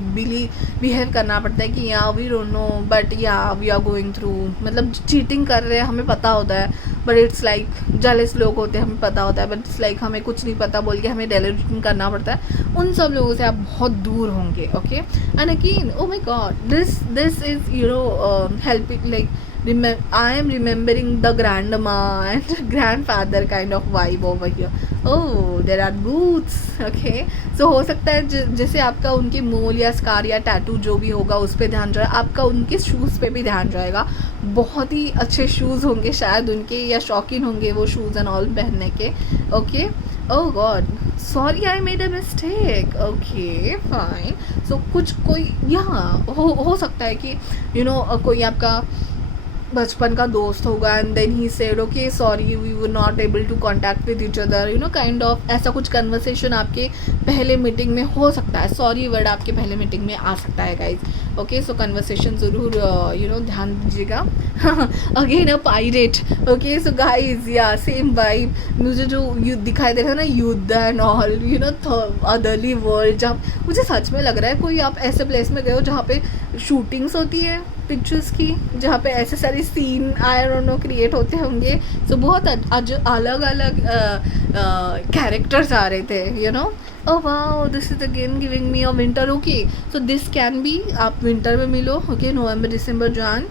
बिहेव करना पड़ता है कि या वी डोंट नो बट या वी आर गोइंग थ्रू, मतलब चीटिंग कर रहे हैं हमें पता होता है, बट इट्स लाइक जेलस लोग होते हैं हमें पता होता है, बट इट्स लाइक हमें कुछ नहीं पता बोल के हमें डेलीटिंग करना पड़ता है। उन सब लोगों से आप बहुत दूर होंगे, okay. And again O my God, this is you know helping, like I am remembering the grandma and grandfather kind of vibe over here. Oh, there are boots, okay. So हो सकता है जैसे आपका उनके मोल या स्कार या tattoo जो भी होगा उस पर ध्यान जाएगा, आपका उनके शूज़ पे भी ध्यान जाएगा। बहुत ही अच्छे शूज़ होंगे शायद उनके, या शौकीन होंगे वो शूज़ एंड ऑल पहनने के, okay. Oh god, sorry I made a mistake, okay fine. So कुछ कोई यहाँ हो सकता है कि यू नो कोई आपका बचपन का दोस्त होगा and then he said okay sorry we were not able to contact with each other, you know kind of ऐसा कुछ कन्वर्सेशन आपके पहले मीटिंग में हो सकता है। सॉरी वर्ड आपके पहले मीटिंग में आ सकता है गाइज, ओके, सो कन्वर्सेशन ज़रूर ध्यान दीजिएगा. Again a pirate. Okay, so guys या सेम वाइब. मुझे जो युद्ध दिखाई दे रहा है ना, युद्ध एंड ऑल अदरली वर्ल्ड, जहाँ मुझे सच में लग रहा है कोई आप ऐसे प्लेस में गए हो जहाँ पे शूटिंग्स होती है पिक्चर्स की, जहाँ पे ऐसे सारे scene I don't know create होते होंगे. सो बहुत अलग अलग कैरेक्टर्स आ रहे थे. Oh wow, this is again giving me a winter. Okay, so this can be आप विंटर में मिलो. Okay, November December Jan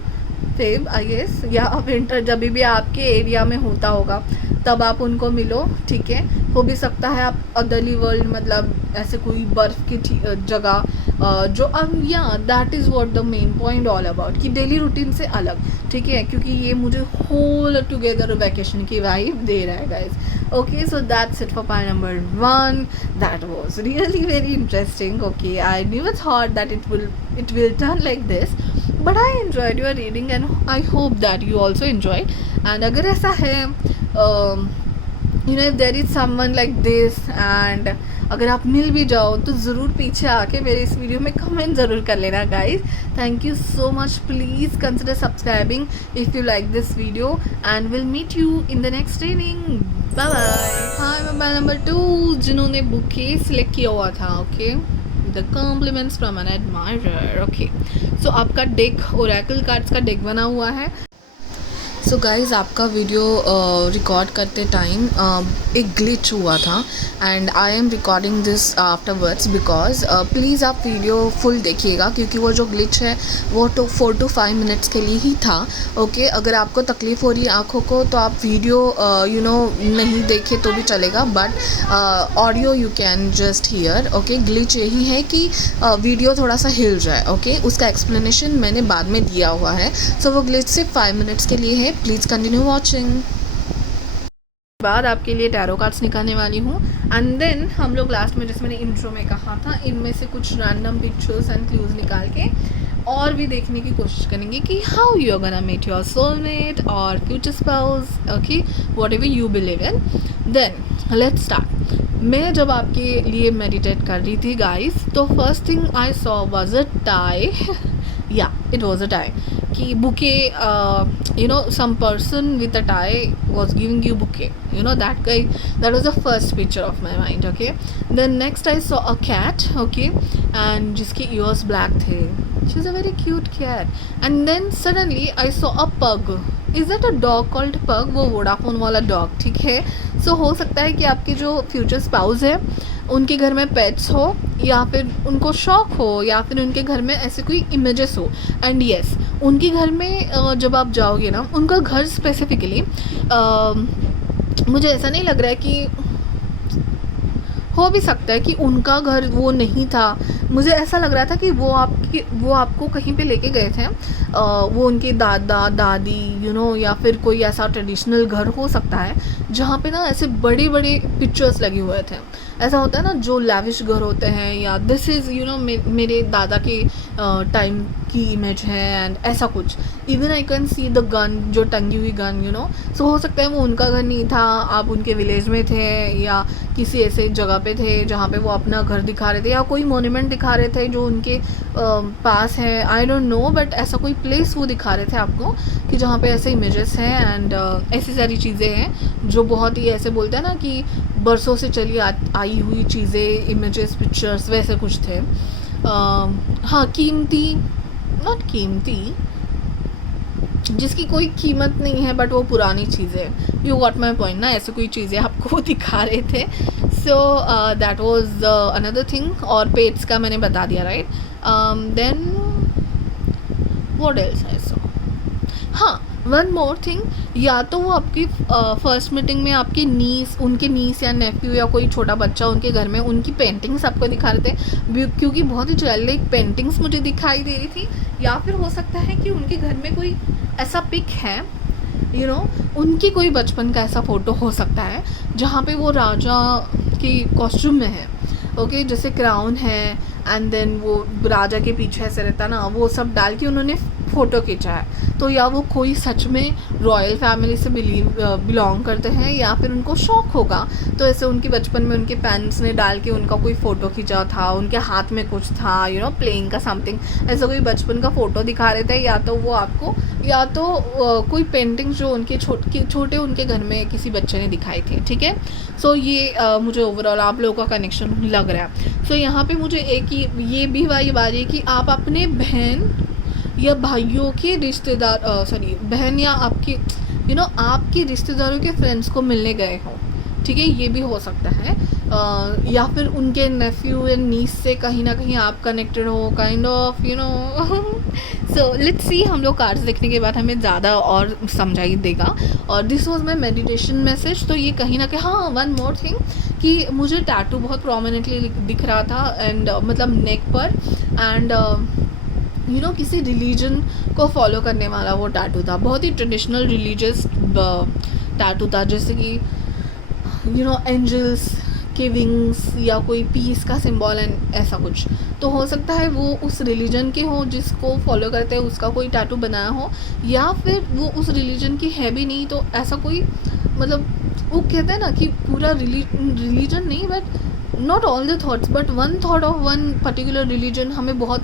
Feb I guess, या विंटर जब भी आपके एरिया में होता होगा तब आप उनको मिलो. ठीक है, हो भी सकता है आप अदरली वर्ल्ड, मतलब ऐसे कोई बर्फ़ की जगह जो या that is what the main point all about, कि डेली रूटीन से अलग. ठीक है, क्योंकि ये मुझे होल टुगेदर वैकेशन की वाइब दे रहा है guys. Okay, so that's it for part number 1. That was really very interesting. Okay, I never thought that it will turn like this, but I enjoyed your reading and I hope that you also enjoyed. And अगर ऐसा है if there is someone like this and अगर आप मिल भी जाओ तो ज़रूर पीछे आके मेरे इस वीडियो में कमेंट ज़रूर कर लेना guys. Thank you so much. Please consider subscribing if you like this video and will meet you in the next training. Bye bye. Hi, mobile number 2 जिन्होंने बुके सिलेक्ट किया हुआ था. Okay, the compliments from an admirer. Okay, so आपका deck oracle cards का deck बना हुआ है. So guys, आपका वीडियो रिकॉर्ड करते टाइम एक ग्लिच हुआ था and I am recording this afterwards because please आप वीडियो फुल देखिएगा, क्योंकि वो जो ग्लिच है वो 4 to 5 मिनट्स के लिए ही था. ओके, अगर आपको तकलीफ़ हो रही है आँखों को तो आप वीडियो नहीं देखे तो भी चलेगा, but audio you can just here. Okay, glitch यही है कि वीडियो थोड़ा सा हिल जाए. ओके, उसका एक्सप्लेनेशन मैंने बाद में दिया हुआ है. सो वो ग्लिच सिर्फ 5 मिनट्स के लिए है. Please continue watching. बाद आपके लिए टैरो कार्ड्स निकालने वाली हूँ एंड देन हम लोग लास्ट में, जैसे मैंने इंट्रो में कहा था, इनमें से कुछ रैंडम पिक्चर्स एंड क्लूज निकाल के और भी देखने की कोशिश करेंगे कि how you are gonna meet your soulmate और future spouse. Okay, whatever you believe in. Then let's start. मैं जब आपके लिए मेडिटेट कर रही थी गाइस, तो first thing I saw was a tie. या इट वॉज अ टाई. कि bouquet, some person with a tie was giving you bouquet, that guy. That was the first picture of my mind. Okay, then next I saw a cat. Okay, and जिसके ears black थे. She's a very cute cat. And then suddenly I saw a pug. Is that a dog called pug? वो Vodafone वाला dog. ठीक है, सो हो सकता है कि आपके जो फ्यूचर स्पाउस है उनके घर में पेट्स हो, या फिर उनको शौक हो, या फिर उनके घर में ऐसे कोई इमेजेस हो. एंड येस, उनके घर में जब आप जाओगे ना, उनका घर स्पेसिफिकली मुझे ऐसा नहीं लग रहा है कि, हो भी सकता है कि उनका घर वो नहीं था. मुझे ऐसा लग रहा था कि वो आपको कहीं पे लेके गए थे. वो उनके दादा दादी या फिर कोई ऐसा ट्रेडिशनल घर हो सकता है जहाँ पे ना ऐसे बड़े बड़े पिक्चर्स लगे हुए थे. ऐसा होता है ना जो लैविश घर होते हैं, या दिस इज़ मेरे दादा के टाइम की इमेज है एंड ऐसा कुछ. Even I can see the gun, जो टंगी हुई गन. सो हो सकता है वो उनका घर नहीं था, आप उनके विलेज में थे या किसी ऐसे जगह पे थे जहाँ पे वो अपना घर दिखा रहे थे, या कोई मोन्यूमेंट दिखा रहे थे जो उनके पास है. आई डोंट नो, बट ऐसा कोई प्लेस वो दिखा रहे थे आपको कि जहाँ पे ऐसे इमेजेस हैं एंड ऐसी सारी चीज़ें हैं जो बहुत ही ऐसे बोलते हैं ना कि बरसों से चली आई हुई चीज़ें, इमेजेस, पिक्चर्स, वैसे कुछ थे. हाँ, कीमती, नॉट कीमती, जिसकी कोई कीमत नहीं है बट वो पुरानी चीज़ें. यू गॉट माई पॉइंट ना, ऐसे कोई चीज़ें आपको दिखा रहे थे. So that was another thing. और पेट्स का मैंने बता दिया, right. Then what else I saw. हाँ, वन मोर थिंग. या तो वो आपकी फर्स्ट मीटिंग में आपकी उनके नीस या नेफ्यू या कोई छोटा बच्चा उनके घर में उनकी पेंटिंग्स आपको दिखा रहे थे, क्योंकि बहुत ही चाइल्डलाइक पेंटिंग्स मुझे दिखाई दे रही थी. या फिर हो सकता है कि उनके घर में कोई ऐसा पिक है, उनकी कोई बचपन का ऐसा फ़ोटो हो सकता है जहाँ पे वो राजा की कॉस्ट्यूम में है. ओके, जैसे क्राउन है एंड देन वो राजा के पीछे ऐसे रहता ना, वो सब डाल के उन्होंने फ़ोटो खींचा है. तो या वो कोई सच में रॉयल फैमिली से बिलोंग करते हैं या फिर उनको शौक होगा। तो ऐसे उनके बचपन में उनके पेरेंट्स ने डाल के उनका कोई फ़ोटो खींचा था, उनके हाथ में कुछ था, प्लेइंग का समथिंग, ऐसा कोई बचपन का फ़ोटो दिखा रहे थे, या तो वो आपको या तो कोई पेंटिंग जो उनके छोटे उनके घर में किसी बच्चे ने दिखाई थी। ठीक है, सो ये मुझे ओवरऑल आप लोगों का कनेक्शन लग रहा है। सो यहाँ पे मुझे एक ये भी वाइब आ रही है कि आप अपने बहन या भाइयों के रिश्तेदार बहन या आपके आपके रिश्तेदारों के फ्रेंड्स को मिलने गए हो। ठीक है, ये भी हो सकता है। या फिर उनके नेफ्यू एंड नीस से कहीं ना कहीं आप कनेक्टेड हो, kind of so let's see, हम लोग कार्ड्स देखने के बाद हमें ज़्यादा और समझाई देगा। और this was my meditation message. तो ये कहीं ना कहीं, हाँ, वन मोर थिंग कि मुझे टैटू बहुत प्रोमिनेंटली दिख रहा था एंड मतलब नेक पर, एंड किसी रिलीजन को फॉलो करने वाला वो टैटू था, बहुत ही ट्रेडिशनल रिलीजियस टैटू था, जैसे कि एंजल्स के विंग्स या कोई पीस का सिंबल एंड ऐसा कुछ। तो हो सकता है वो उस रिलीजन के हो जिसको फॉलो करते हैं, उसका कोई टैटू बनाया हो, या फिर वो उस रिलीजन की है भी नहीं, तो ऐसा कोई मतलब वो कहते हैं ना कि पूरा रिलीजन नहीं, but not all the thoughts, but one thought of one particular religion हमें बहुत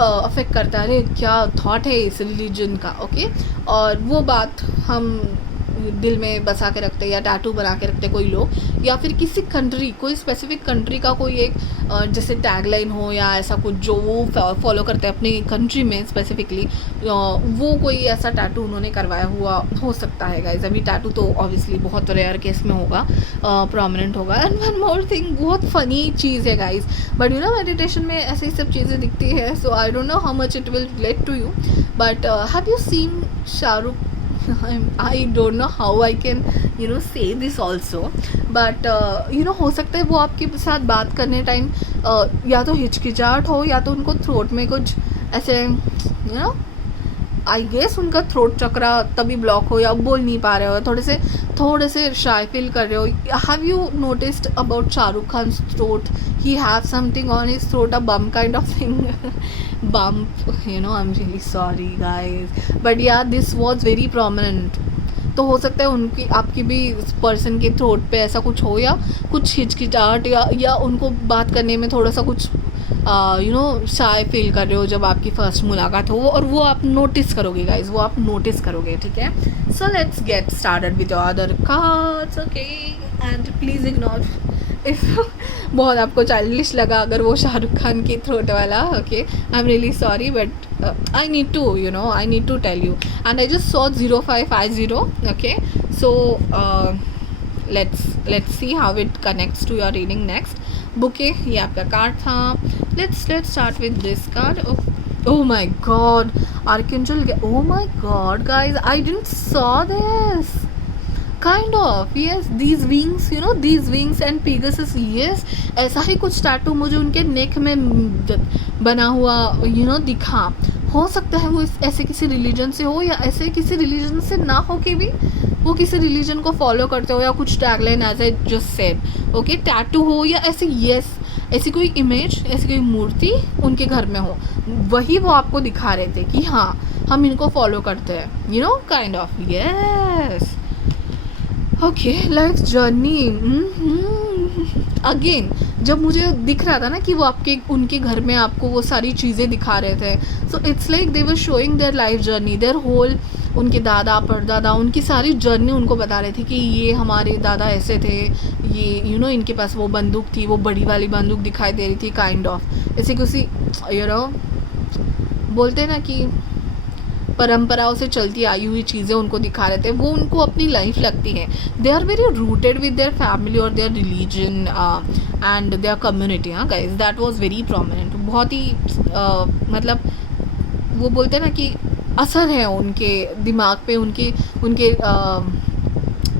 अफेक्ट करता है। अरे क्या थॉट है इस रिलीजन का, ओके, और वो बात हम दिल में बसा के रखते या टैटू बना के रखते कोई लोग, या फिर किसी कंट्री, कोई स्पेसिफिक कंट्री का कोई एक जैसे टैगलाइन हो या ऐसा कुछ जो वो फॉलो करते हैं अपनी कंट्री में स्पेसिफिकली, वो कोई ऐसा टैटू उन्होंने करवाया हुआ हो सकता है गाइज। अभी टैटू तो ऑब्वियसली बहुत रेयर केस में होगा, प्रोमिनेंट होगा। एंड वन मोर थिंग, बहुत फ़नी चीज़ है गाइज, बट मेडिटेशन में ऐसी सब चीज़ें दिखती है, so I don't know how much it will relate to you, but have you seen Shahrukh? I don't know how I can say this also, but हो सकता है वो आपके साथ बात करने टाइम या तो हिचकिचाहट हो, या तो उनको थ्रोट में कुछ ऐसे आई गेस उनका थ्रोट चक्रा तभी ब्लॉक हो, या बोल नहीं पा रहे हो, थोड़े से शाय फील कर रहे हो। Have you noticed about Shahrukh Khan throat? he have something on his throat, a bump kind of thing. Bump, I'm really sorry guys, but yeah, this was very prominent. तो हो सकता है उनकी आपकी भी पर्सन के थ्रोट पे ऐसा कुछ हो, या कुछ हिचकिचाहट, या उनको बात करने में थोड़ा सा कुछ शाय फील कर रहे हो जब आपकी फर्स्ट मुलाकात हो, और वो आप नोटिस करोगे गाइज, वो आप नोटिस करोगे। ठीक है, so let's get started with your other cards, okay, and please ignore if बहुत आपको चाइल्डिश लगा अगर वो शाहरुख खान की थ्रोट वाला, okay, I am really sorry, but I need to tell you, and I just saw 0550, okay, so let's see how it connects to your reading next. Bouquet, ये आपका card था। let's start with this card. Oh my god, Archangel, oh my god guys, I didn't saw this. Kind of, yes, these wings, these wings and Pegasus, yes, ऐसा ही कुछ tattoo मुझे उनके नेक में बना हुआ दिखा। हो सकता है वो ऐसे किसी रिलीजन से हो, या ऐसे किसी रिलीजन से ना हो के भी वो किसी रिलीजन को फॉलो करते हो, या कुछ tagline as I just said, okay, tattoo हो, या ऐसे, यस, ऐसी कोई इमेज, ऐसी कोई मूर्ति उनके घर में हो, वही वो आपको दिखा रहे थे कि हाँ हम इनको फॉलो करते हैं, kind of, yes, okay, life journey. Again जब मुझे दिख रहा था ना कि वो उनके घर में आपको वो सारी चीज़ें दिखा रहे थे, so it's like they were showing their life journey, their whole, उनके दादा परदादा उनकी सारी जर्नी उनको बता रहे थे कि ये हमारे दादा ऐसे थे, ये इनके पास वो बंदूक थी, वो बड़ी वाली बंदूक दिखाई दे रही थी, काइंड ऑफ ऐसे किसी बोलते हैं ना कि परंपराओं से चलती आई हुई चीज़ें उनको दिखा रहे थे, वो उनको अपनी लाइफ लगती है। They are very rooted with their family और their religion and their community. हाँ guys, that was very prominent, बहुत ही मतलब वो बोलते हैं ना कि असर है उनके दिमाग पे, उनके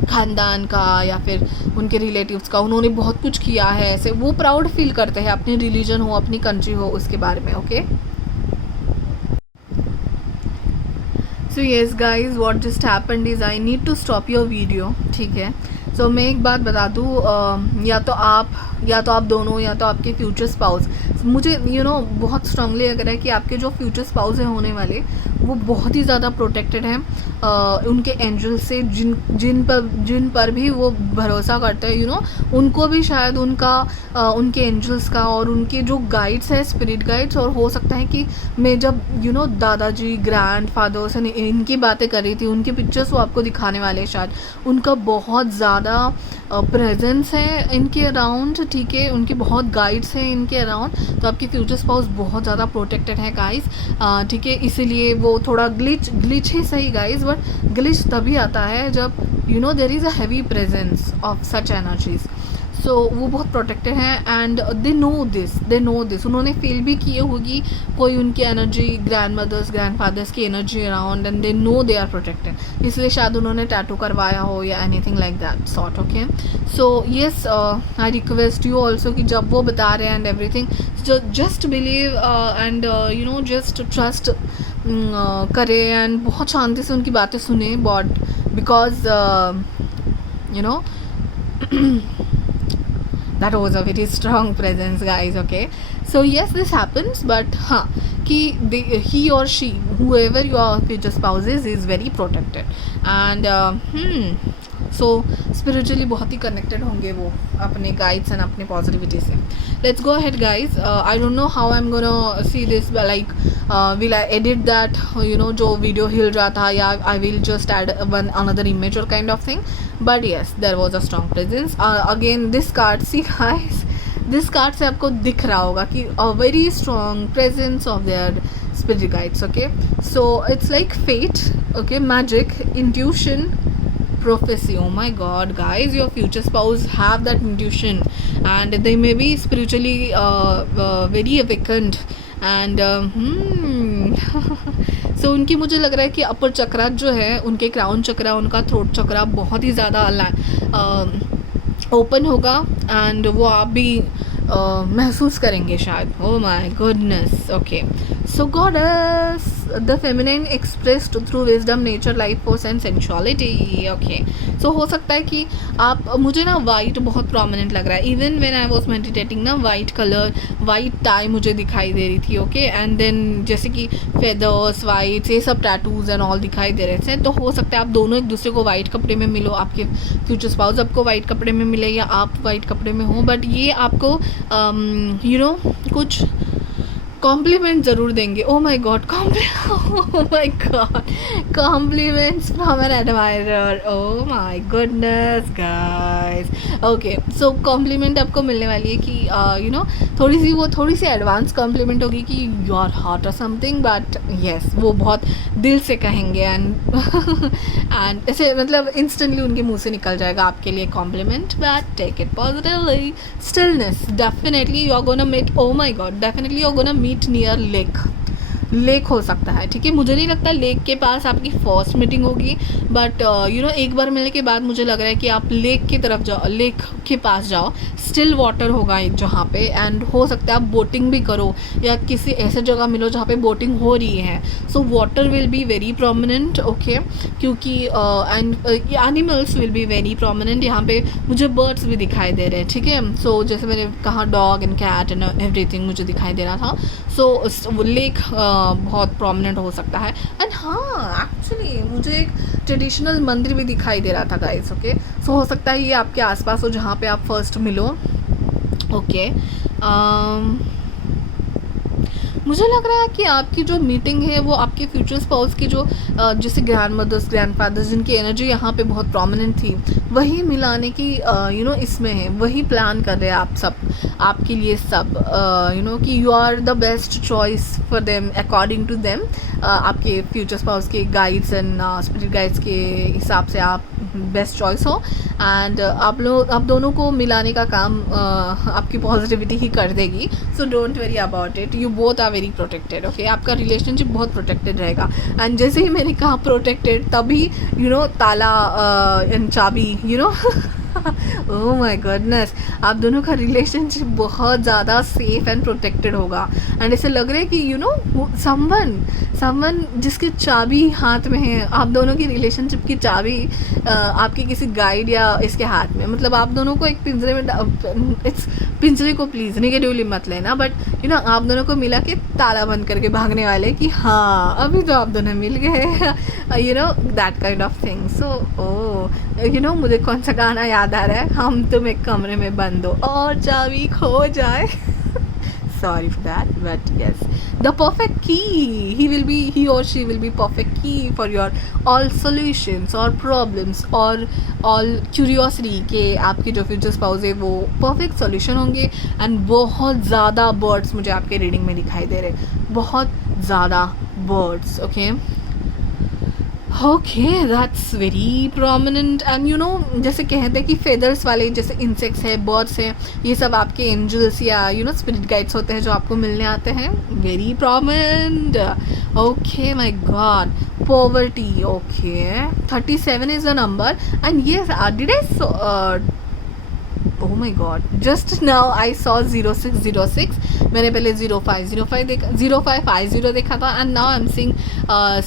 ख़ानदान का या फिर उनके रिलेटिव्स का, उन्होंने बहुत कुछ किया है, ऐसे वो प्राउड फील करते हैं अपनी रिलीजन हो, अपनी कंट्री हो, उसके बारे में। Okay, so yes guys, what just happened is I need to stop your video, ठीक है। सो मैं एक बात बता दूँ, या तो आप या तो आप दोनों या तो आपके फ्यूचर स्पाउस। मुझे बहुत स्ट्रांगली लग रहा है कि आपके जो फ्यूचर स्पाउस हैं होने वाले, वो बहुत ही ज़्यादा प्रोटेक्टेड हैं उनके एंजल से, जिन पर भी वो भरोसा करते हैं उनको भी शायद उनके एंजल्स का और उनके जो गाइड्स हैं, स्पिरिट गाइड्स। और हो सकता है कि मैं जब दादाजी, ग्रैंड फादर्स इनकी बातें कर रही थी, उनके पिक्चर्स वो आपको दिखाने वाले हैं शायद, उनका बहुत ज़्यादा प्रेजेंस है इनके अराउंड, ठीक है, उनके बहुत गाइड्स हैं इनके अराउंड। तो आपके फ्यूचर स्पाउस बहुत ज़्यादा प्रोटेक्टेड है गाइस, ठीक है। इसीलिए वो थोड़ा ग्लिच ही सही गाइस, बट ग्लिच तभी आता है जब there is a heavy presence of such energies. So वो बहुत प्रोटेक्टेड हैं एंड दे नो दिस, उन्होंने फील भी किए होगी कोई उनकी energy, grandmothers, grandfathers की energy around, and they know they are protected, इसलिए शायद उन्होंने टैटू करवाया हो या anything like that sort. Okay, so yes, I request you also कि जब वो बता रहे हैं and everything, just believe and just trust करें एंड बहुत शांति से उनकी बातें सुने, but because that was a very strong presence guys. Okay, so yes, this happens, but कि he or she, whoever your future spouse is very protected and so spiritually बहुत ही connected होंगे वो अपने guides and अपने positivity से। Let's go ahead guys, I don't know how I'm gonna see this, but like will I edit that जो video हिल रहा था, या I will just add another image or kind of thing, but yes, there was a strong presence. Again this card, see guys, this card से आपको दिख रहा होगा कि a very strong presence of their spirit guides. Okay, so it's like fate, okay, magic, intuition, prophecy. Oh my god guys, your future spouse have that intuition and they may be spiritually very awakened and so उनकी मुझे लग रहा है कि अपर चक्रा जो है, उनके crown चक्रा, उनका थ्रोट चक्रा बहुत ही ज़्यादा ओपन होगा एंड वो आप भी महसूस करेंगे शायद। Oh my goodness. Okay, so goddess, the feminine expressed through wisdom, nature, life force and sensuality. Okay, so हो सकता है कि आप, मुझे ना वाइट बहुत प्रोमिनेंट लग रहा है, even when I was meditating ना, वाइट कलर, वाइट टाई मुझे दिखाई दे रही थी। ओके, एंड देन जैसे कि फेदर्स, वाइट, ये सब टैटूज एंड ऑल दिखाई दे रहे थे। तो हो सकता है आप दोनों एक दूसरे को वाइट कपड़े में मिलो, आपके फ्यूचर स्पाउस आपको वाइट कपड़े में मिले या आप वाइट कपड़े में हो, बट ये आपको कुछ कॉम्प्लीमेंट ज़रूर देंगे। Oh my god, compliments from an admirer. Oh my goodness guys. Okay, so compliment आपको मिलने वाली है कि थोड़ी सी एडवांस कॉम्प्लीमेंट होगी कि यू आर हॉट और समथिंग, बट येस, वो बहुत दिल से कहेंगे एंड ऐसे मतलब इंस्टेंटली उनके मुंह से निकल जाएगा आपके लिए compliment, but take it positively. Stillness, definitely you are gonna meet, oh my god, definitely you are gonna meet near lake हो सकता है, ठीक है। मुझे नहीं लगता लेक के पास आपकी फर्स्ट मीटिंग होगी, बट एक बार मिलने के बाद मुझे लग रहा है कि आप लेक की तरफ जाओ, लेक के पास जाओ, स्टिल वाटर होगा जहाँ पे, एंड हो सकता है आप बोटिंग भी करो या किसी ऐसे जगह मिलो जहाँ पे बोटिंग हो रही है। So water will be very prominent, okay, क्योंकि and animals will be very prominent. यहाँ पे मुझे बर्ड्स भी दिखाई दे रहे हैं, ठीक है। सो जैसे मैंने कहा dog and cat and everything मुझे दिखाई दे रहा था। सो लेक बहुत प्रोमिनेंट हो सकता है। एंड हाँ, एक्चुअली मुझे एक ट्रेडिशनल मंदिर भी दिखाई दे रहा था गाइस। ओके, सो हो सकता है ये आपके आसपास हो जहाँ पे आप फर्स्ट मिलो। ओके, मुझे लग रहा है कि आपकी जो मीटिंग है वो आपके फ्यूचर स्पाउस की जो जैसे ग्रैंड मदर्स, ग्रैंड फादर्स, जिनकी एनर्जी यहाँ पे बहुत प्रोमिनेंट थी, वही मिलाने की इसमें है, वही प्लान कर रहे हैं आप सब, आपके लिए सब, कि you are the best choice for them according to them. आपके फ्यूचर स्पाउस के गाइड्स एंड स्पिरिट गाइड्स के हिसाब से आप बेस्ट चॉइस हो, एंड आप दोनों को मिलाने का काम आपकी पॉजिटिविटी ही कर देगी। So don't worry about it, you both are very protected. Okay, आपका रिलेशनशिप बहुत प्रोटेक्टेड रहेगा। एंड जैसे ही मैंने कहा प्रोटेक्टेड, तभी ताला एंड चाबी ओह माय गॉडनेस, आप दोनों का रिलेशनशिप बहुत ज़्यादा सेफ एंड प्रोटेक्टेड होगा। एंड ऐसे लग रहा है कि समवन जिसकी चाबी हाथ में है, आप दोनों की रिलेशनशिप की चाबी आपके किसी गाइड या इसके हाथ में, मतलब आप दोनों को एक पिंजरे में इस पिंजरे को प्लीज़ नेगेटिवली मत लेना, बट आप दोनों को मिला के ताला बंद करके भागने वाले कि हाँ अभी तो आप दोनों मिल गए, दैट काइंड ऑफ थिंग। सो मुझे कौन सा गाना याद आ रहा है, हम तुम एक कमरे में बंद हो और चाबी खो जाए sorry for that, but yes, the perfect key, he or she will be perfect key for your all solutions or problems or all curiosity के आपके जो फ्यूचर स्पाउस है वो perfect solution होंगे। एंड बहुत ज़्यादा बर्ड्स मुझे आपके रीडिंग में दिखाई दे रहे, बहुत ज़्यादा birds. Okay that's very prominent. And जैसे कहते हैं कि फेदर्स वाले जैसे इंसेक्ट्स है, बर्ड्स हैं, ये सब आपके एंजल्स या स्पिरिट गाइड्स होते हैं जो आपको मिलने आते हैं। Very prominent. Okay my God, poverty. Okay 37 is the number and yes did I oh my god, just now I saw 0606, मैंने पहले 0505 देखा, 0550 देखा था, and now I am seeing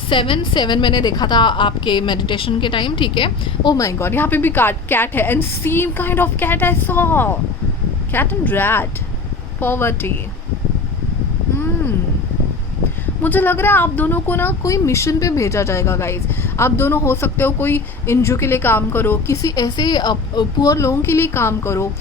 77 मैंने देखा था आपके मेडिटेशन के टाइम। ठीक है, ओ माय गॉड, यहाँ पे भी कैट है and same kind of cat I saw, cat and rat, poverty. मुझे लग रहा है आप दोनों को ना कोई मिशन पे भेजा जाएगा गाइज। आप दोनों हो सकते हो कोई एनजीओ के लिए काम करो, किसी ऐसे पुअर लोगों के लिए काम करो,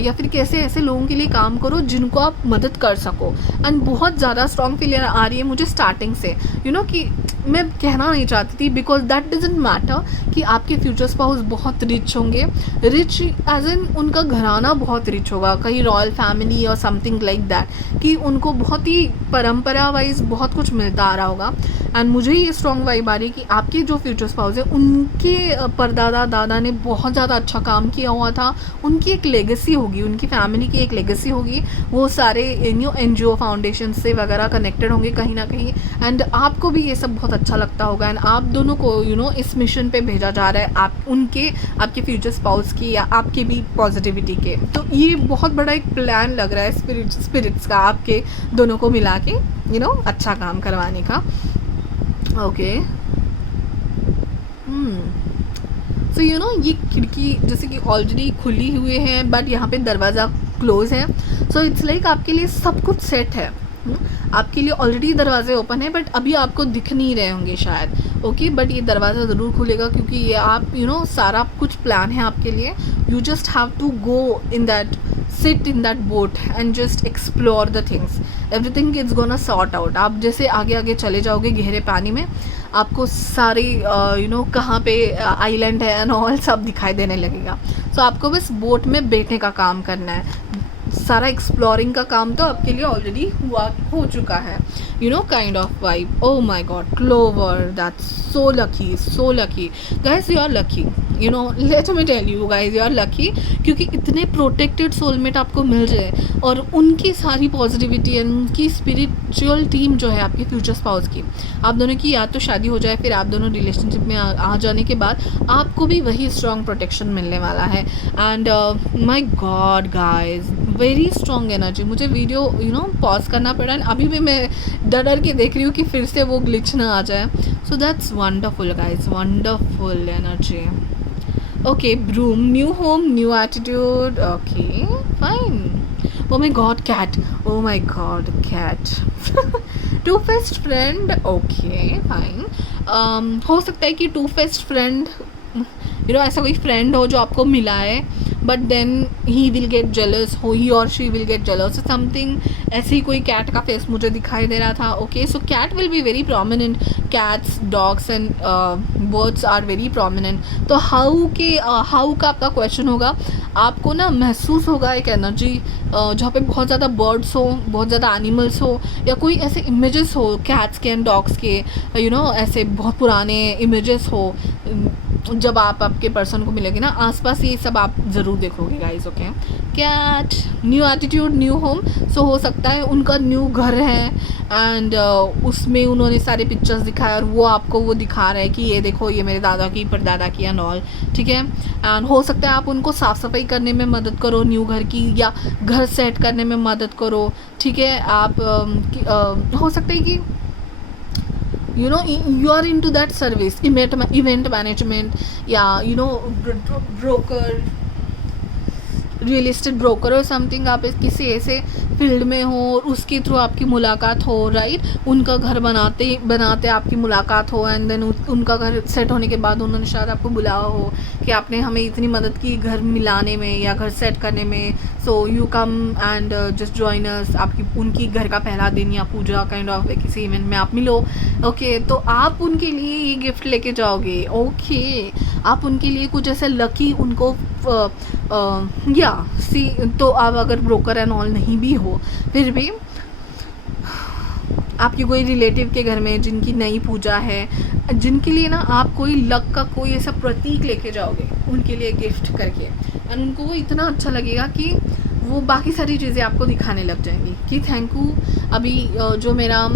या फिर कैसे ऐसे लोगों के लिए काम करो जिनको आप मदद कर सको। एंड बहुत ज़्यादा स्ट्रॉन्ग फीलिंग आ रही है मुझे स्टार्टिंग से, कि मैं कहना नहीं चाहती थी बिकॉज दैट डजंट मैटर कि आपके फ्यूचर स्पाउस बहुत रिच होंगे, रिच एज इन उनका घराना बहुत रिच होगा, कहीं रॉयल फैमिली और समथिंग लाइक दैट, कि उनको बहुत ही परंपरा वाइज बहुत कुछ मिलता आ रहा होगा। एंड मुझे ये स्ट्रॉन्ग वाइब आ रही है कि आपके जो फ्यूचर स्पाउस है उनके परदादा दादा ने बहुत ज़्यादा अच्छा काम किया हुआ था, उनकी एक लेगेसी होगी, उनकी फैमिली की एक लेगेसी होगी, वो सारे एनजीओ फाउंडेशन से वगैरह कनेक्टेड होंगे कहीं ना कहीं। एंड आपको भी ये सब बहुत अच्छा लगता होगा एंड आप दोनों को इस मिशन पे भेजा जा रहा है, आपके फ्यूचर स्पाउस की या आपके भी पॉजिटिविटी के। तो ये बहुत बड़ा एक प्लान लग रहा है स्पिरिट्स का आपके दोनों को मिला के अच्छा काम करवाने का। ओके सो ये खिड़की जैसे कि ऑलरेडी खुली हुई है बट यहाँ पे दरवाज़ा क्लोज है, सो इट्स लाइक आपके लिए सब कुछ सेट है। आपके लिए ऑलरेडी दरवाजे ओपन है बट अभी आपको दिख नहीं रहे होंगे शायद। ओके बट ये दरवाज़ा ज़रूर खुलेगा क्योंकि ये आप सारा कुछ प्लान है आपके लिए। You just have to go in that, sit in that boat and just explore the things, everything is gonna sort out। आप जैसे आगे आगे चले जाओगे गहरे पानी में, आपको सारी कहाँ पे आइलैंड है एंड ऑल सब दिखाई देने लगेगा। सो आपको बस बोट में बैठने का काम करना है, सारा एक्सप्लोरिंग का काम तो आपके लिए ऑलरेडी हो चुका है। Kind of vibe. Oh my god, clover, that's so lucky guys, you are lucky, let me tell you guys, you are lucky क्योंकि इतने प्रोटेक्टेड सोलमेट आपको मिल रहे हैं और उनकी सारी पॉजिटिविटी एंड उनकी स्पिरिचुअल टीम जो है आपके फ्यूचर स्पाउस की, आप दोनों की या तो शादी हो जाए फिर आप दोनों रिलेशनशिप में आ जाने के बाद आपको भी वही स्ट्रॉन्ग प्रोटेक्शन मिलने वाला है। And my God guys, very strong energy. मुझे वीडियो पॉज करना पड़ा एंड अभी भी मैं डर के देख रही हूँ कि फिर से वो ग्लिच ना आ जाए। So that's wonderful guys, wonderful energy. Okay, broom, new home, new attitude. Okay, fine. Oh my god, cat. Oh my god, cat. Two-faced friend. Okay, fine. हो सकता है कि two-faced friend ऐसा कोई फ्रेंड हो जो आपको मिला है but then he will get jealous, he और she will get jealous something, ऐसे ही कोई कैट का फेस मुझे दिखाई दे रहा था। Okay so cat will be very prominent, cats dogs and birds are very prominent. तो हाउ का आपका क्वेश्चन होगा, आपको ना महसूस होगा एक एनर्जी जहाँ पे बहुत ज़्यादा बर्ड्स हो, बहुत ज़्यादा एनिमल्स हो या कोई ऐसे इमेजेस हो कैट्स के एंड डॉग्स के, ऐसे बहुत पुराने इमेजेस हो। जब आप आपके पर्सन को मिलेंगे ना आसपास, ये सब आप ज़रूर देखोगे guys. Okay, cat, new attitude, new home. So हो सकता है उनका न्यू घर है एंड उसमें उन्होंने सारे पिक्चर्स दिखाए और वो आपको वो दिखा रहे हैं कि ये देखो ये मेरे दादा की परदादा की एंड ऑल। ठीक है, एंड हो सकता है आप उनको साफ़ सफाई करने में मदद करो न्यू घर की, या घर सेट करने में मदद करो। ठीक है, आप हो सकता है कि you know, you are into that service, event management, या you know, broker, real estate broker और समथिंग, आप किसी ऐसे फील्ड में हो और उसके थ्रू आपकी मुलाकात हो, राइट, उनका घर बनाते बनाते आपकी मुलाकात हो, एंड देन उनका घर सेट होने के बाद उन्होंने शायद आपको बुलाया हो कि आपने हमें इतनी मदद की घर मिलाने में या घर सेट करने में, so you come and just join us, आपकी उनकी घर का पहला दिन या पूजा काइंड ऑफ किसी इवेंट में आप मिलो, ओके, तो आप उनके लिए ये गिफ्ट लेके जाओगे, ओके, आप उनके लिए कुछ ऐसे लकी उनको या सी, तो आप अगर ब्रोकर एंड ऑल नहीं भी हो, फिर भी आपके कोई रिलेटिव के घर में जिनकी नई पूजा है, जिनके लिए ना आप कोई लक का कोई ऐसा प्रतीक लेके जाओगे उनके लिए गिफ्ट करके, एंड उनको वो इतना अच्छा लगेगा कि वो बाकी सारी चीज़ें आपको दिखाने लग जाएंगी कि थैंक यू, अभी जो मेरा